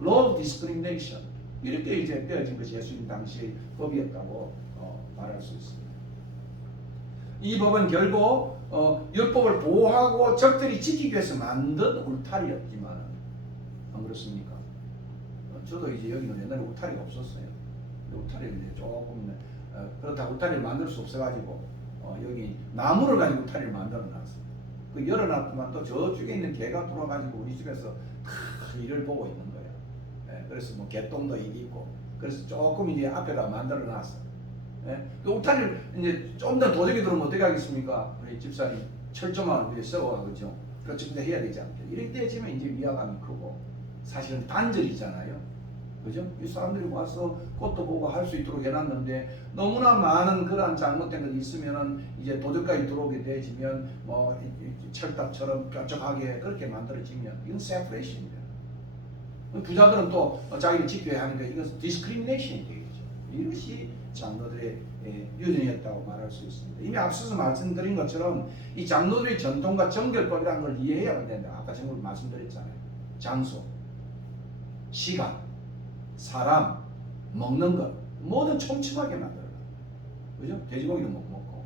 law of discrimination, 이렇게 이제 되어진 것이 예수님 당시의 법이었다고 말할 수 있습니다. 이 법은 결국 율법을 보호하고 적들이 지키기 위해서 만든 울타리였지만 안 그렇습니까? 저도 이제 여기는 옛날에 울타리가 없었어요. 울타리를 이제 조금 그렇다고 울타리를 만들 수 없어가지고 여기 나무를 가지고 울타리를 만들어놨어요. 그 열어놨더만 또 저쪽에 있는 개가 돌아가지고 우리 집에서 일을 보고 있는 거예요. 그래서 뭐 개똥도 이리 있고, 그래서 조금 이제 앞에다 만들어놨어. 그 울타리를 이제 좀 더 도적이 들어오면 어떻게 하겠습니까? 우리 집사님 철조망을 위해 세워가 그죠? 그렇게 해야 되지 않겠죠? 이럴 때쯤에 이제 위화감이 크고, 사실은 단절이잖아요. 그죠? 이 사람들이 와서 꽃도 보고 할 수 있도록 해놨는데 너무나 많은 그러한 잘못된 것이 있으면은 이제 도적까지 들어오게 되지면 뭐 철탑처럼 뾰족하게 그렇게 만들어지면 이건 separation입니다. 부자들은 또 자기를 지켜야 하니까 이것은 discrimination이 되겠죠. 이것이 장로들의 유전이었다고 말할 수 있습니다. 이미 앞서서 말씀드린 것처럼 이 장로들의 전통과 정결법이라는 걸 이해해야 된다. 아까 제가 말씀드렸잖아요. 장소, 시간, 사람, 먹는 것 모든 촘촘하게 만들어라. 그죠? 돼지고기도 못 먹고,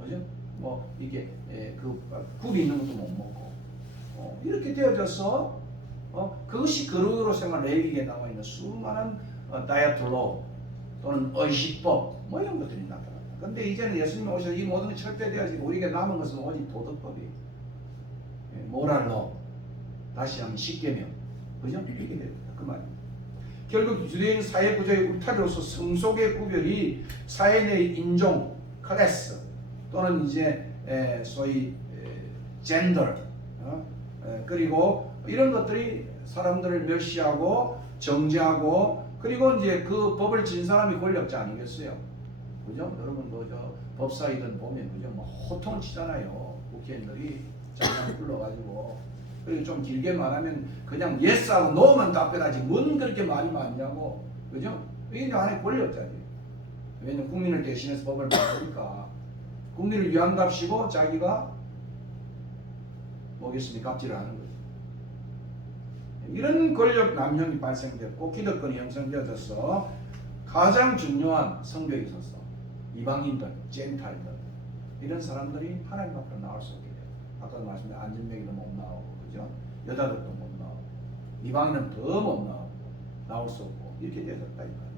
그죠? 뭐 이게 굽이 있는 것도 못 먹고, 이렇게 되어져서 그것이 거룩으로 생활 레위기에 나와 있는 수많은 다이어트 로우 또는 의식법 뭐 이런 것들이 나타난다. 근데 이제는 예수님이 오셔서 이 모든 것이 철폐되어지고 우리에게 남은 것은 오직 도덕법이에요. 모랄로 다시 하면 십계명, 그죠? 이렇게 됩니다. 그 말입니다. 결국 유대인 사회 구조의 울타리로서 성속의 구별이 사회 내의 인종, 클래스 또는 이제 소위 젠더, 그리고 이런 것들이 사람들을 멸시하고 정죄하고, 그리고 이제 그 법을 진 사람이 권력자 아니겠어요? 그죠? 여러분 저 법사위든 보면 그죠? 뭐 호통을 치잖아요. 국회의원들이 장관 불러가지고 그리고 좀 길게 말하면 그냥 예스하고 노만 답변하지 뭔 그렇게 말이 많냐고. 그죠? 이게 하나의 권력자리예요. 왜냐면 국민을 대신해서 법을 만드니까 국민을 위한답시고 자기가 뭐겠습니까? 갑질을 하는 거죠. 이런 권력 남용이 발생됐고 기득권이 형성되어져서 가장 중요한 성벽에 있어서 이방인들, 젠타일들 이런 사람들이 하나님 앞으로 나올 수 없게 돼요. 아까도 말씀드린 안전뱅이도 못 나오고, 그죠? 여자들도 못 나오고, 이방인은 더 못 나오고, 나올 수 없고 이렇게 되어졌다니까요.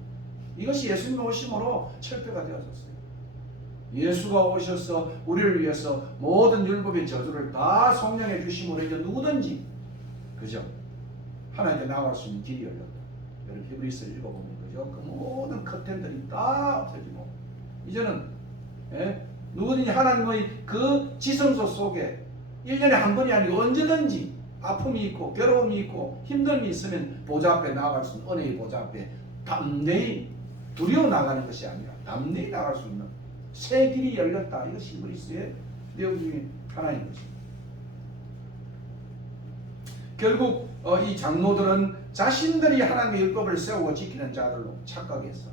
이것이 예수님 오심으로 철폐가 되어졌어요. 예수가 오셔서 우리를 위해서 모든 율법의 저주를 다 성령해 주심으로 이제 누구든지, 그죠? 하나님께 나갈 수 있는 길이 열렸다. 여러분 히브리서를 읽어보면 그죠? 그 모든 커튼들이 다 없어지고 이제는 누구든지 하나님의 그 지성소 속에 1년에 한 번이 아니고 언제든지 아픔이 있고 괴로움이 있고 힘듦이 있으면 보좌 앞에 나아갈 수 있는 은혜의 보좌 앞에 담대히 두려워 나가는 것이 아니라 담대히 나갈 수 있는 새 길이 열렸다. 이것이 히브리서의 내용 중에 하나인 것입니다. 결국 이 장로들은 자신들이 하나님의 율법을 세우고 지키는 자들로 착각해서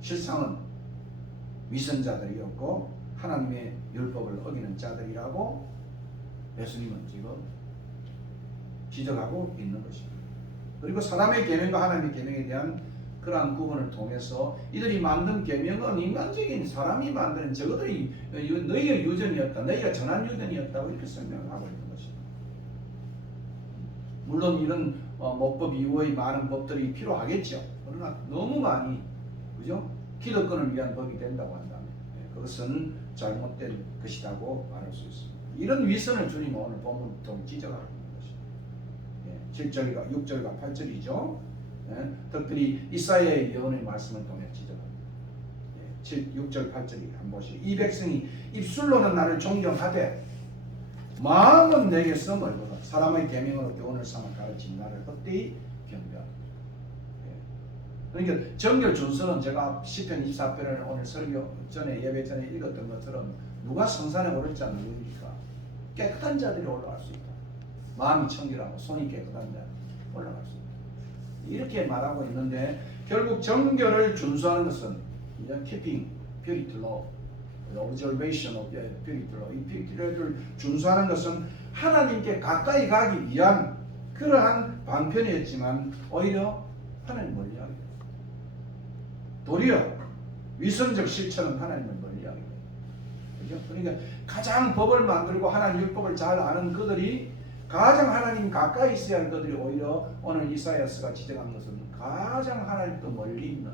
실상은 위선자들이었고 하나님의 율법을 어기는 자들이라고 예수님은 지금 지적하고 있는 것입니다. 그리고 사람의 계명과 하나님의 계명에 대한 그러한 구분을 통해서 이들이 만든 계명은 인간적인 사람이 만드는 저것들이 너희의 유전이었다, 너희가 전한 유전이었다고 이렇게 설명을 하고 있는 것입니다. 물론 이런 목법 이후의 많은 법들이 필요하겠죠. 그러나 너무 많이, 그죠? 기득권을 위한 법이 된다고 한다면 그것은 잘못된 것이라고 말할 수 있습니다. 이런 위선을 주님 오늘 본문을 통해 지적하고 있는 것입니다. 7절과 6절과 8절이죠. 특별히 이사야의 예언의 말씀을 통해 지적합니다. 6절 8절이 한번 보시죠. 이 백성이 입술로는 나를 존경하되 마음은 내게서 멀거든 사람의 계명으로 교훈을 삼아 가르친 나를 헛되이 경배하다. 그러니까 정결 준수는 제가 시편 24편을 오늘 설교 전에 예배 전에 읽었던 것처럼 누가 성산에 오를 자 누구입니까? 깨끗한 자들이 올라갈 수 있다. 마음이 청결하고 손이 깨끗한 자 올라갈 수 있다. 이렇게 말하고 있는데 결국 정결을 준수하는 것은 keeping purity law, observation of purity law, 이 purity law를 준수하는 것은 하나님께 가까이 가기 위한 그러한 방편이었지만 오히려 하나님 멀리하게 돼요. 도리어 위선적 실천은 하나님을 멀리하게 돼요. 그죠? 그러니까 가장 법을 만들고 하나님 율법을 잘 아는 그들이 가장 하나님 가까이 있어야 할 것들이 오히려 오늘 이사야서가 지적한 것은 가장 하나님도 멀리 있는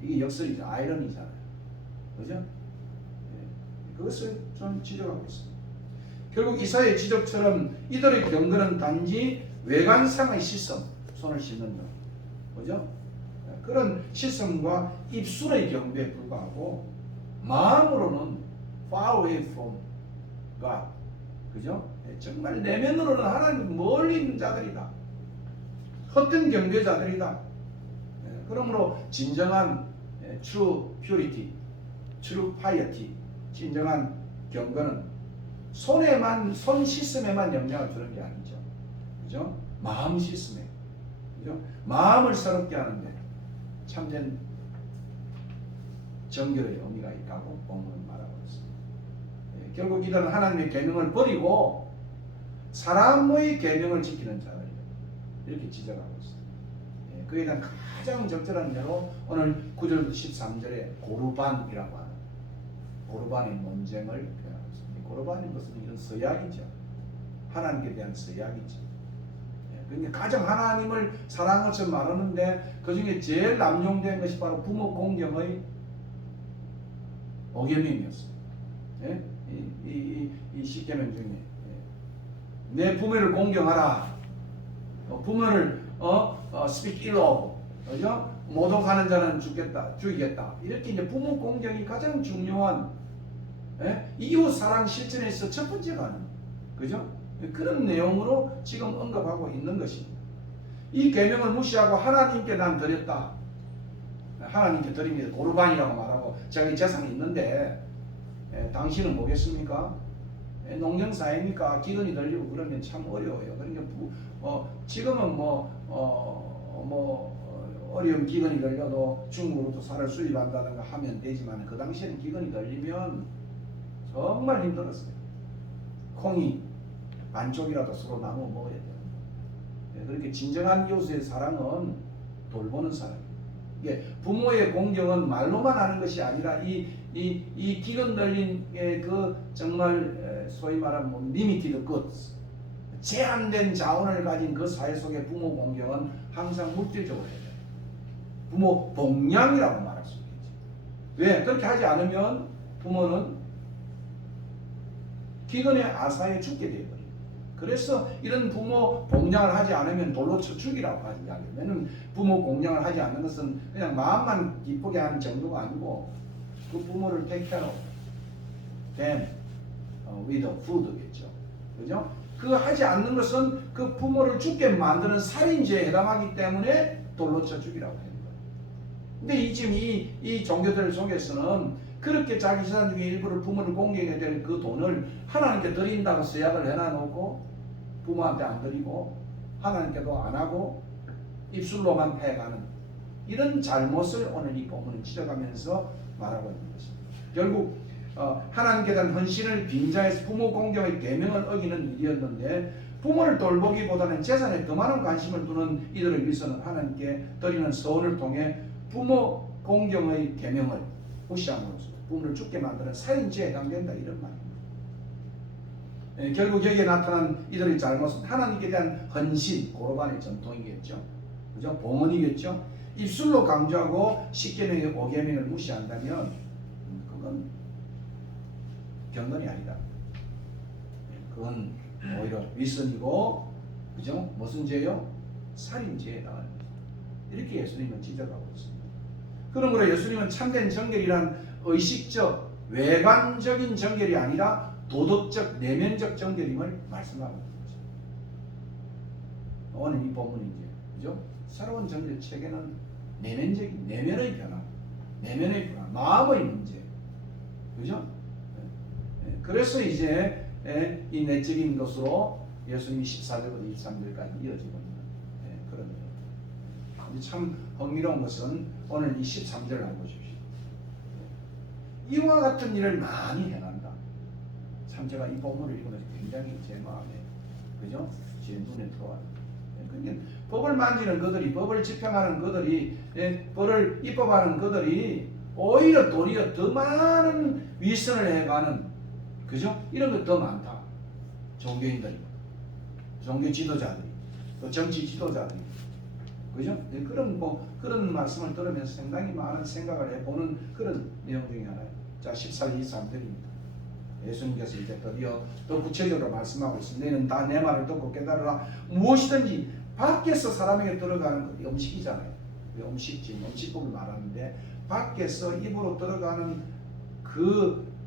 이게 역설이죠. 아이러니잖아요. 그죠? 그것을 좀 지적하고 있습니다. 결국 이사야의 지적처럼 이들의 경건은 단지 외관상의 시선, 손을 씻는 것, 그죠? 그런 시선과 입술의 경배에 불과하고 마음으로는 far away from God, 그죠? 정말 내면으로는 하나님 멀리 있는 자들이다. 헛된 경배자들이다. 그러므로 진정한 true purity, true piety, 진정한 경건은 손 씻음에만 영향을 주는 게 아니죠. 그죠? 마음 씻음에, 그죠? 마음을 새롭게 하는데 참된 정결의 의미가 있다고 본문은 말하고 있습니다. 결국 이들은 하나님의 계명을 버리고 사람의 계명을 지키는 자들이다. 이렇게 지적하고 있습니다. 그에 대한 가장 적절한 예로 오늘 9절부터 13절에 고르반이라고 하는 고르반의 논쟁을 표현하고 있습니다. 고르반인 것은 이런 서약이죠. 하나님께 대한 서약이죠. 그러니까 가장 하나님을 사랑하는 것을 말하는데 그 중에 제일 남용된 것이 바로 부모 공경의 오계명이었습니다. 이 십계명 중에 내 부모를 공경하라. 부모를 speak ill of, 그죠? 모독하는 자는 죽이겠다. 이렇게 이제 부모 공경이 가장 중요한 이웃 사랑 실천에서 첫 번째가 하는, 그죠? 그런 내용으로 지금 언급하고 있는 것입니다. 이 계명을 무시하고 하나님께 난 드렸다. 하나님께 드립니다. 고르반이라고 말하고 자기 재산이 있는데 당신은 뭐겠습니까? 농경 사회니까 기근이 들리고 그러면 참 어려워요. 그러니까 지금은 어려운 기근이 걸려도 중국으로부터 쌀을 수입한다든가 하면 되지만 그 당시에는 기근이 걸리면 정말 힘들었어요. 콩이 반쪽이라도 서로 나눠 먹어야 돼요. 그렇게 진정한 이웃의 사랑은 돌보는 사랑이에요. 이게 부모의 공경은 말로만 하는 것이 아니라 이 기근 들린 그 정말 소위 말하면 리미티드 것, 제한된 자원을 가진 그 사회 속의 부모 공경은 항상 물질적으로 해야 돼요. 부모 봉양이라고 말할 수 있겠지. 왜? 그렇게 하지 않으면 부모는 기근의 아사에 죽게 되어버려요. 그래서 이런 부모 봉양을 하지 않으면 돌로 쳐 죽이라고 하지 않아요. 왜냐면 부모 공양을 하지 않는 것은 그냥 마음만 기쁘게 하는 정도가 아니고 그 부모를 take care of them with food겠죠. 그죠? 그 하지 않는 것은 그 부모를 죽게 만드는 살인죄에 해당하기 때문에 돌로 쳐 죽이라고 해요. 근데 지금 이 종교들 속에서는 그렇게 자기 재산 중에 일부를 부모를 공경해야 될 그 돈을 하나님께 드린다고 서약을 해놔놓고 부모한테 안 드리고 하나님께도 안 하고 입술로만 해가는 이런 잘못을 오늘 이 본문은 지적하면서 말하고 있는 것입니다. 결국 하나님께 대한 헌신을 빙자해서 부모 공경의 계명을 어기는 일이었는데 부모를 돌보기보다는 재산에 더 많은 관심을 두는 이들을 위해서는 하나님께 드리는 서원을 통해 부모 공경의 계명을 무시함으로써 부모를 죽게 만드는 살인죄에 해당된다 이런 말입니다. 결국 여기에 나타난 이들의 잘못은 하나님께 대한 헌신, 고르반의 전통이겠죠. 그죠? 봉헌이겠죠. 입술로 강조하고 십계명의 5계명을 무시한다면 그건 경건이 아니다. 그건 오히려 위선이고, 그죠? 무슨 죄요? 살인죄에 해당하는 거죠. 이렇게 예수님은 지적하고 있습니다. 그러므로 예수님은 참된 정결이란 의식적, 외관적인 정결이 아니라 도덕적, 내면적 정결임을 말씀하고 있는 거죠. 오늘 이 본문이 이제, 그죠? 새로운 정결 체계는 내면적인, 내면의 변화, 내면의 변화, 마음의 문제, 그죠? 그래서 이제 이 내적인 것으로 예수님이 14절부터 23절까지 이어지고 있는 그런 거예요. 참 흥미로운 것은 오늘 이 13절을 한번 보십시오. 이와 같은 일을 많이 행한다. 참 제가 이 본문을 읽으면서 굉장히 제 마음에, 그죠? 제 눈에 들어와요. 그러니까 법을 만지는 그들이, 법을 집행하는 그들이, 법을 입법하는 그들이 오히려 도리어 더 많은 위선을 해가는, 그죠? 이런 것 더 많다. 종교인들이, 종교 지도자들이, 또 정치 지도자들이, 그죠? 그런 말씀을 들으면서 상당히 많은 생각을 해보는 그런 내용 중에 하나예요. 자, 14, 23절입니다. 예수님께서 이제 드디어 더 구체적으로 말씀하고 있습니다. 너희는 다 내 말을 듣고 깨달으라. 무엇이든지 밖에서 사람에게 들어가는 것이 음식이잖아요. 음식지, 음식법을 말하는데 밖에서 입으로 들어가는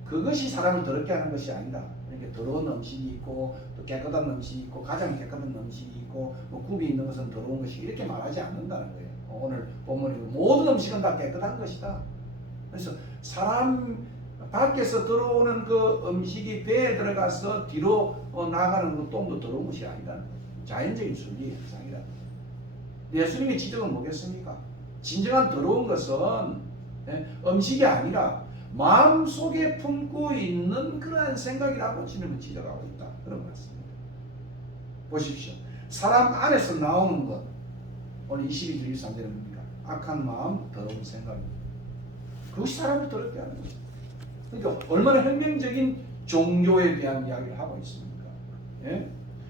그것이 사람을 더럽게 하는 것이 아니다. 그러니까 더러운 음식이 있고 또 깨끗한 음식이 있고 가장 깨끗한 음식이 있고 뭐 굽이 있는 것은 더러운 것이 이렇게 말하지 않는다는 거예요. 오늘 본문에 모든 음식은 다 깨끗한 것이다. 그래서 사람 밖에서 들어오는 그 음식이 배에 들어가서 뒤로 나가는 그 똥도 더러운 것이 아니라는 거예요. 자연적인 순리의 현상이라는 거예요. 예수님의 지적은 뭐겠습니까? 진정한 더러운 것은 음식이 아니라 마음속에 품고 있는 그러한 생각이라고 주님은 지적하고 있다. 그런 말씀입니다. 보십시오. 사람 안에서 나오는 것, 오늘 22절 23절은 뭡니까? 악한 마음, 더러운 생각입니다. 그것이 사람을 더럽게 하는 거죠. 그러니까 얼마나 혁명적인 종교에 대한 이야기를 하고 있습니까? 예?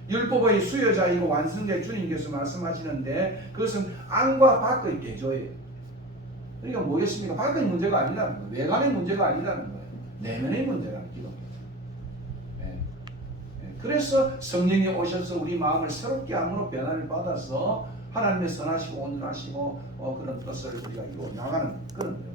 율법의 수여자이고 완성자의 주님께서 말씀하시는데 그것은 안과 밖의 대조예요. 그러니까 뭐겠습니까? 밖의 문제가 아니라는 거예요. 외관의 문제가 아니라는 거예요. 내면의 문제라는 거죠. 예. 그래서 성령이 오셔서 우리 마음을 새롭게 함으로 변화를 받아서 하나님의 선하시고 온전하시고 그런 뜻을 우리가 이루어 나가는 그런 거예요.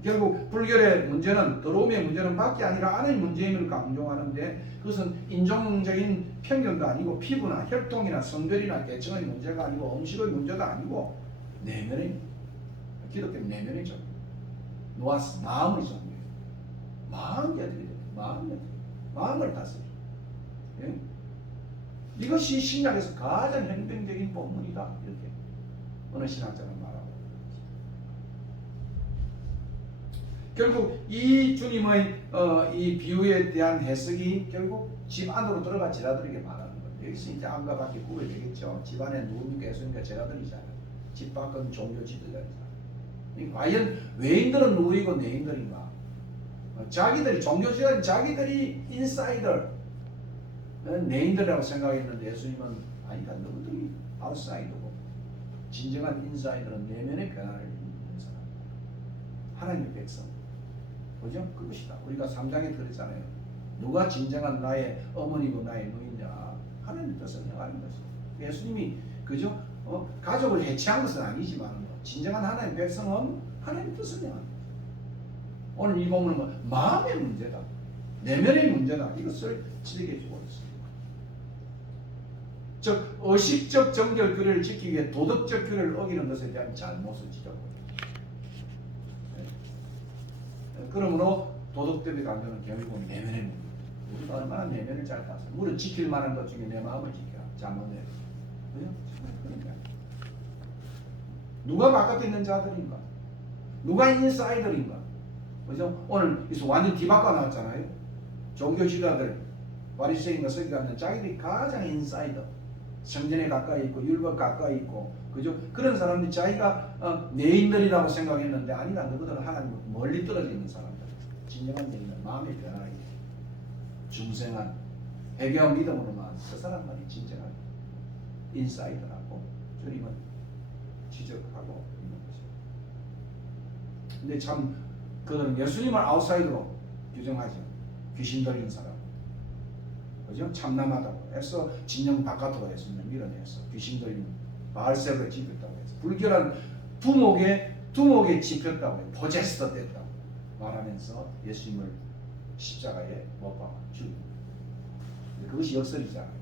결국 불결의 문제는, 더러움의 문제는 밖이 아니라 안의 문제임을 강조하는데 그것은 인종적인 편견도 아니고 피부나 혈통이나 성별이나 계층의 문제가 아니고 음식의 문제도 아니고 내면의, 기독교 내면의 종교, 노아스 마음의 종교, 마음이 어떻게 돼요? 마음이 어떻게 돼요? 마음을 다스려. 예? 이것이 신약에서 가장 행정적인 본문이다. 이렇게 어느 신학자는 말하고. 결국 이 주님의 이 비유에 대한 해석이 결국 집 안으로 들어가 제자들에게 말하는 거예요. 여기서 이제 안과 밖이 구별되겠죠. 집 안에 누굽니까? 예수님과 제자들이잖아요. 집 밖은 종교 지도자이잖아요. 과연 외인들은 누구이고 내인들인가? 자기들이 종교 지도자, 자기들이 인사이더, 내인들이라고 생각했는데 예수님은 아니다. 너희들이 아웃사이더고 진정한 인사이더는 내면의 변화를 입는 사람, 하나님의 백성. 그죠? 그것이다. 우리가 3장에 그랬잖아요. 누가 진정한 나의 어머니고 나의 누이냐? 하나님의 뜻을 행하는 것이. 예수님이 그죠? 가족을 해체한 것은 아니지만 진정한 하나님의 백성은 하나님의 뜻을 행하는 거죠. 오늘 이 본문은 뭐 마음의 문제다. 내면의 문제다. 이것을 지적해 주고 있습니다. 즉 의식적 정결 규례를 지키기 위해 도덕적 규례를 어기는 것에 대한 잘못을 지적하고 있습니다. 그러므로 도덕법에 가면 결국은 내면의 문제. 우리가 얼마나 내면을 잘 따서 우리를 지킬 만한 것 중에 내 마음을 지켜라. 잘못해. 그죠? 그러니까 누가 바깥에 있는 자들인가? 누가 인사이더인가? 그죠? 오늘 완전 뒤바꿔 나왔잖아요. 종교 지도자들, 바리새인과 서기관은 자기들이 가장 인사이더, 성전에 가까이 있고 율법 가까이 있고, 그죠? 그런 사람들이 자기가 내인들이라고 생각했는데 아니다. 너희들은 하나님 멀리 떨어져 있는 사람들. 진정한 내인은 마음의 변화가 있고 중생한 회개와 믿음으로만 그 사람만이 진정한 인사이더라고 주님은 지적하고 있는 것입니다. 근데 참 그들은 예수님을 아웃사이더로 규정하죠. 귀신 들린 사람, 그죠? 참남하다고 해서 진영 바깥으로 예수님을 밀어내서 귀신 들린 바알세바를 집혔다고 해서 불결한 두목에 집혔다고 해서 포제스터 됐다고 말하면서 예수님을 십자가에 못 박아 죽입니다. 그것이 역설이잖아요.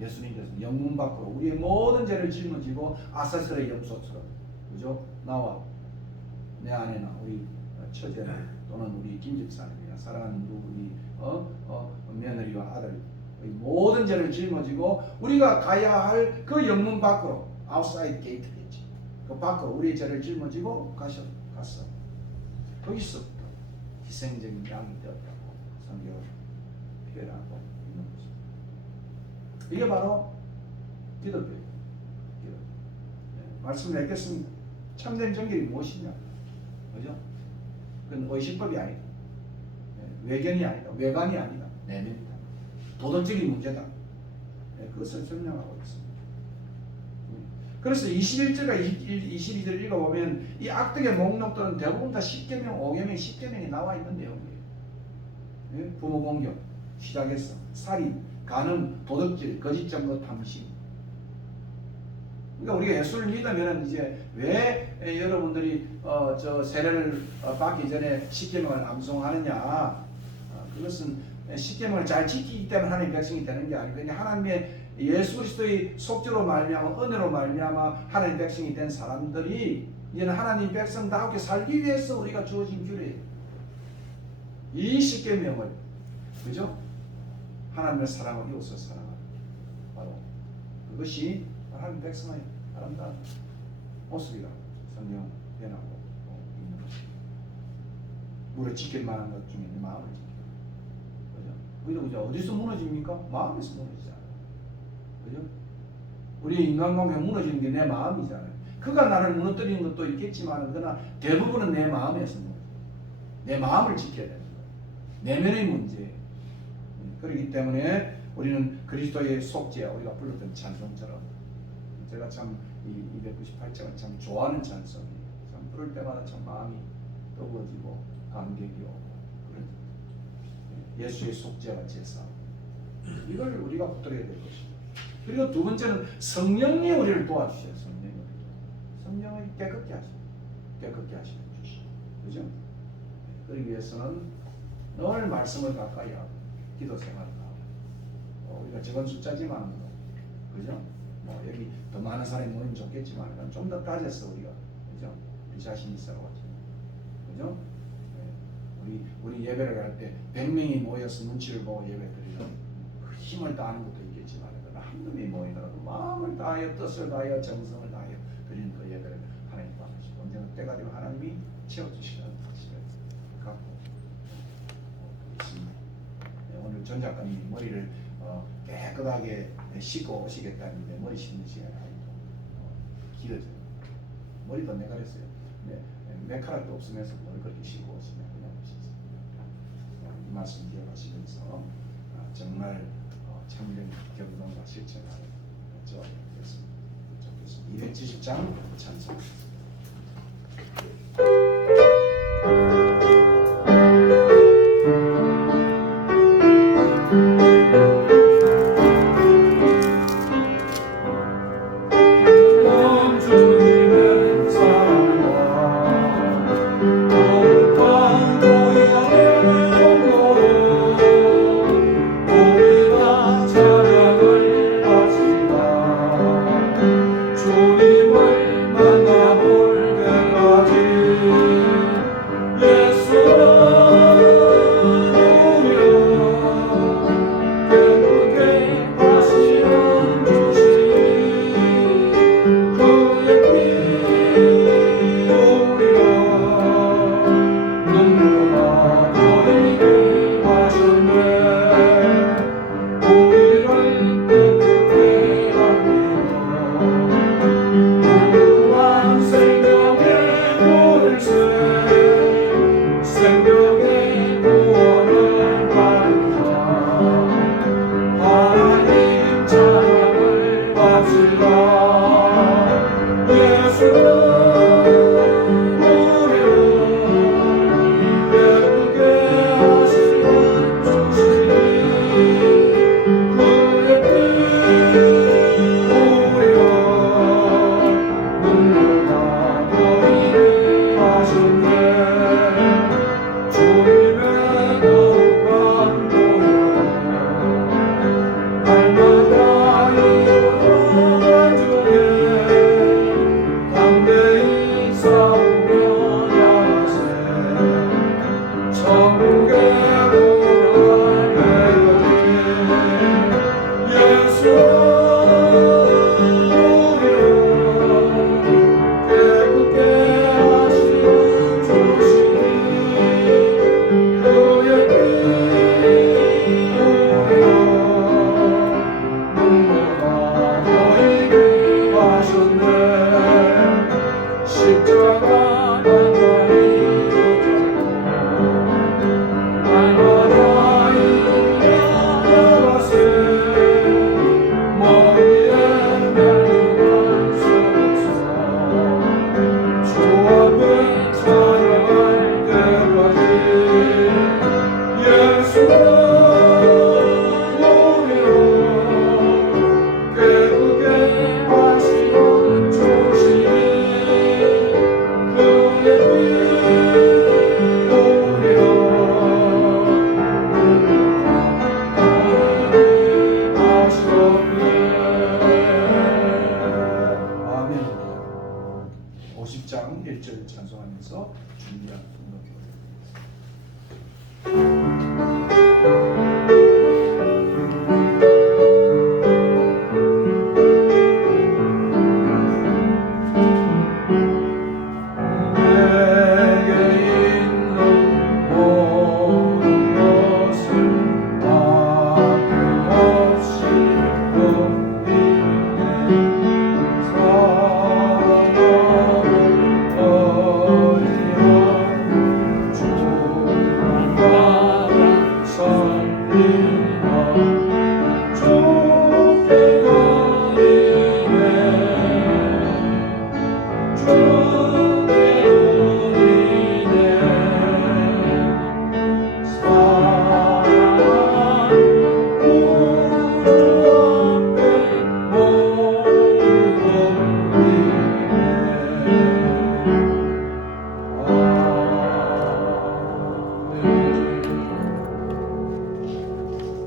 예수님께서 영문 밖으로 우리의 모든 죄를 짊어지고 아사슬의 염소처럼, 그죠? 나와 내 아내나 우리 처제나 또는 우리 김집사님이나 사랑하는 우리 며느리와 아들 모든 죄를 짊어지고 우리가 가야 할 그 영문 밖으로 아웃사이드 게이트겠지. 그 밖으로 우리의 죄를 짊어지고 갔어. 거기서부터 희생적인 양이 되었다고 성경을 표현하고 있는 것입니다. 이게 바로 기독교예요. 기독교. 말씀을 맺겠습니다. 참된 정결이 무엇이냐? 그죠? 그건 의식법이 아니다. 외견이 아니다. 외관이 아니다. 내면이다. 도덕적인 문제다. 그것을 설명하고 있습니다. 그래서 21절과 22절 읽어보면 이 악덕의 목록들은 대부분 다 10계명, 5계명, 10계명이 나와 있는 내용이에요. 부모 공격, 시작해서 살인, 간음, 도덕질, 거짓 증거, 탐심. 그러니까 우리가 예수를 믿으면 이제 왜 여러분들이 저 세례를 받기 전에 10계명을 암송하느냐? 그것은 10계명을 잘 지키기 때문에 하나님의 백성이 되는 게 아니고 그냥 하나님의 예수 그리스도의 속죄로 말미암아 은혜로 말미암아 하나님의 백성이 된 사람들이 이제는 하나님의 백성답게 살기 위해서 우리가 주어진 규례예요. 이 10계명을, 그죠? 하나님의 사랑을 이웃을 사랑하는 바로 그것이 하나님의 백성의 아름다운 모습이라고 성경 변하고 있는 것입니다. 우리가 지킬 만한 것 중에 내 마음을 지키는, 그죠? 우리가 어디서 무너집니까? 마음에서 무너지잖아요. 그죠? 우리의 인간관계가 무너지는 게 내 마음이잖아요. 그가 나를 무너뜨리는 것도 있겠지만 그러나 대부분은 내 마음에서 무너져요. 내 마음을 지켜야 됩니다. 내면의 문제예요. 그렇기 때문에 우리는 그리스도의 속죄, 우리가 불렀던 찬송처럼 제가 참 이 298장을 참 좋아하는 찬송이에요. 참 부를 때마다 참 마음이 뜨거워지고 감격이 오고 그런 예수의 속죄와 제사, 이걸 우리가 붙들어야 될 것입니다. 그리고 두 번째는 성령이 우리를 도와주셔요. 성령을 깨끗게 하시고 깨끗게 하시는 주시고, 그죠? 그러기 위해서는 늘 말씀을 가까이 하고 기도 생활을 하고 우리가 적은 숫자지만 그죠? 뭐 여기 더 많은 사람이 모이면 좋겠지만 좀 더 따져서 우리가, 그죠? 우리 자신이 싸워가지고, 그죠? 우리 우리 예배를 할 때 100명이 모여서 눈치를 보고 예배 드리는 힘을 다하는 것도 있겠지만 한 놈이 모이더라도 마음을 다하여 뜻을 다하여 정성을 다하여 드리는 그 예배를 하나님 받으시고 언제나 때가 되면 하나님이 채워주시는 사실을 갖고 있습니다. 오늘 전 작가님이 머리를 깨끗하게 씻고 오시겠다는데 머리 씻는 시간이 아니고 길어져요. 머리도 내가 그랬어요. 메카락도 없으면서 뭘 그렇게 씻고 오시면 그냥 오시겠어요. 이 말씀 기억하시면서 정말 참된 경동과 실천을 좋겠습니다. 270장 찬송.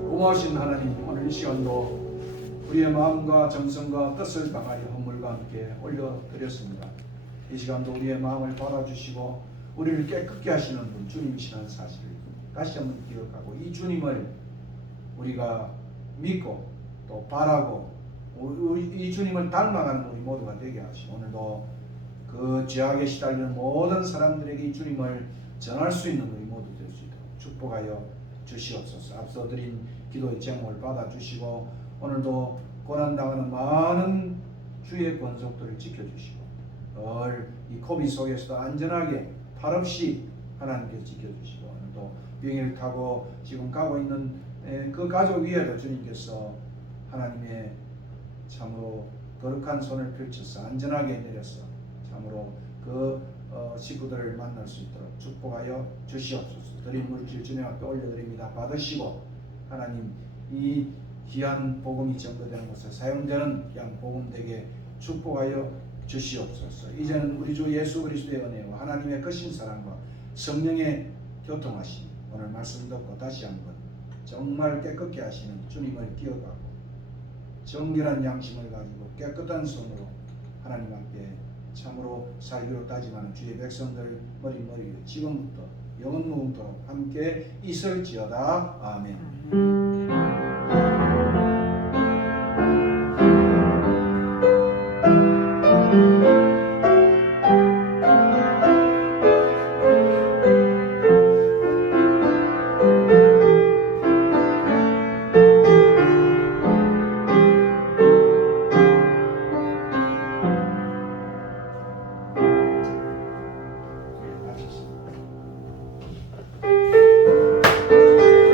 고마우신 하나님, 오늘 이 시간도 우리의 마음과 정성과 뜻을 다하여 헌물과 함께 올려드렸습니다. 이 시간도 우리의 마음을 받아주시고 우리를 깨끗게 하시는 분 주님이시라는 사실을 다시 한번 기억하고 이 주님을 우리가 믿고 또 바라고 이 주님을 닮아가는 우리 모두가 되게 하시고 오늘도 그 죄악에 시달리는 모든 사람들에게 이 주님을 전할 수 있는 우리 모두 될 수 있도록 축복하여 주시옵소서. 앞서 드린 기도의 제목을 받아주시고 오늘도 고난당하는 많은 주의 권속들을 지켜주시고 이 코비드 속에서도 안전하게 탈 없이 하나님께서 지켜주시고 오늘도 비행기를 타고 지금 가고 있는 그 가족 위에도 주님께서 하나님의 참으로 거룩한 손을 펼쳐서 안전하게 내려서 참으로 그 식구들을 만날 수 있도록 축복하여 주시옵소서. 드린 물질 주님 앞에 올려드립니다. 받으시고 하나님 이 귀한 복음이 전도되는 곳에 사용되는 양 복음되게 축복하여 주시옵소서. 이제는 우리 주 예수 그리스도의 은혜와 하나님의 크신 사랑과 성령의 교통하심 오늘 말씀 듣고 다시 한번 정말 깨끗게 하시는 주님을 기억하고 정결한 양심을 가지고 깨끗한 손으로 하나님 앞에 참으로 살기로 다짐하는 주의 백성들 머리머리 지금부터 영원 무궁토록 함께 있을지어다. 아멘.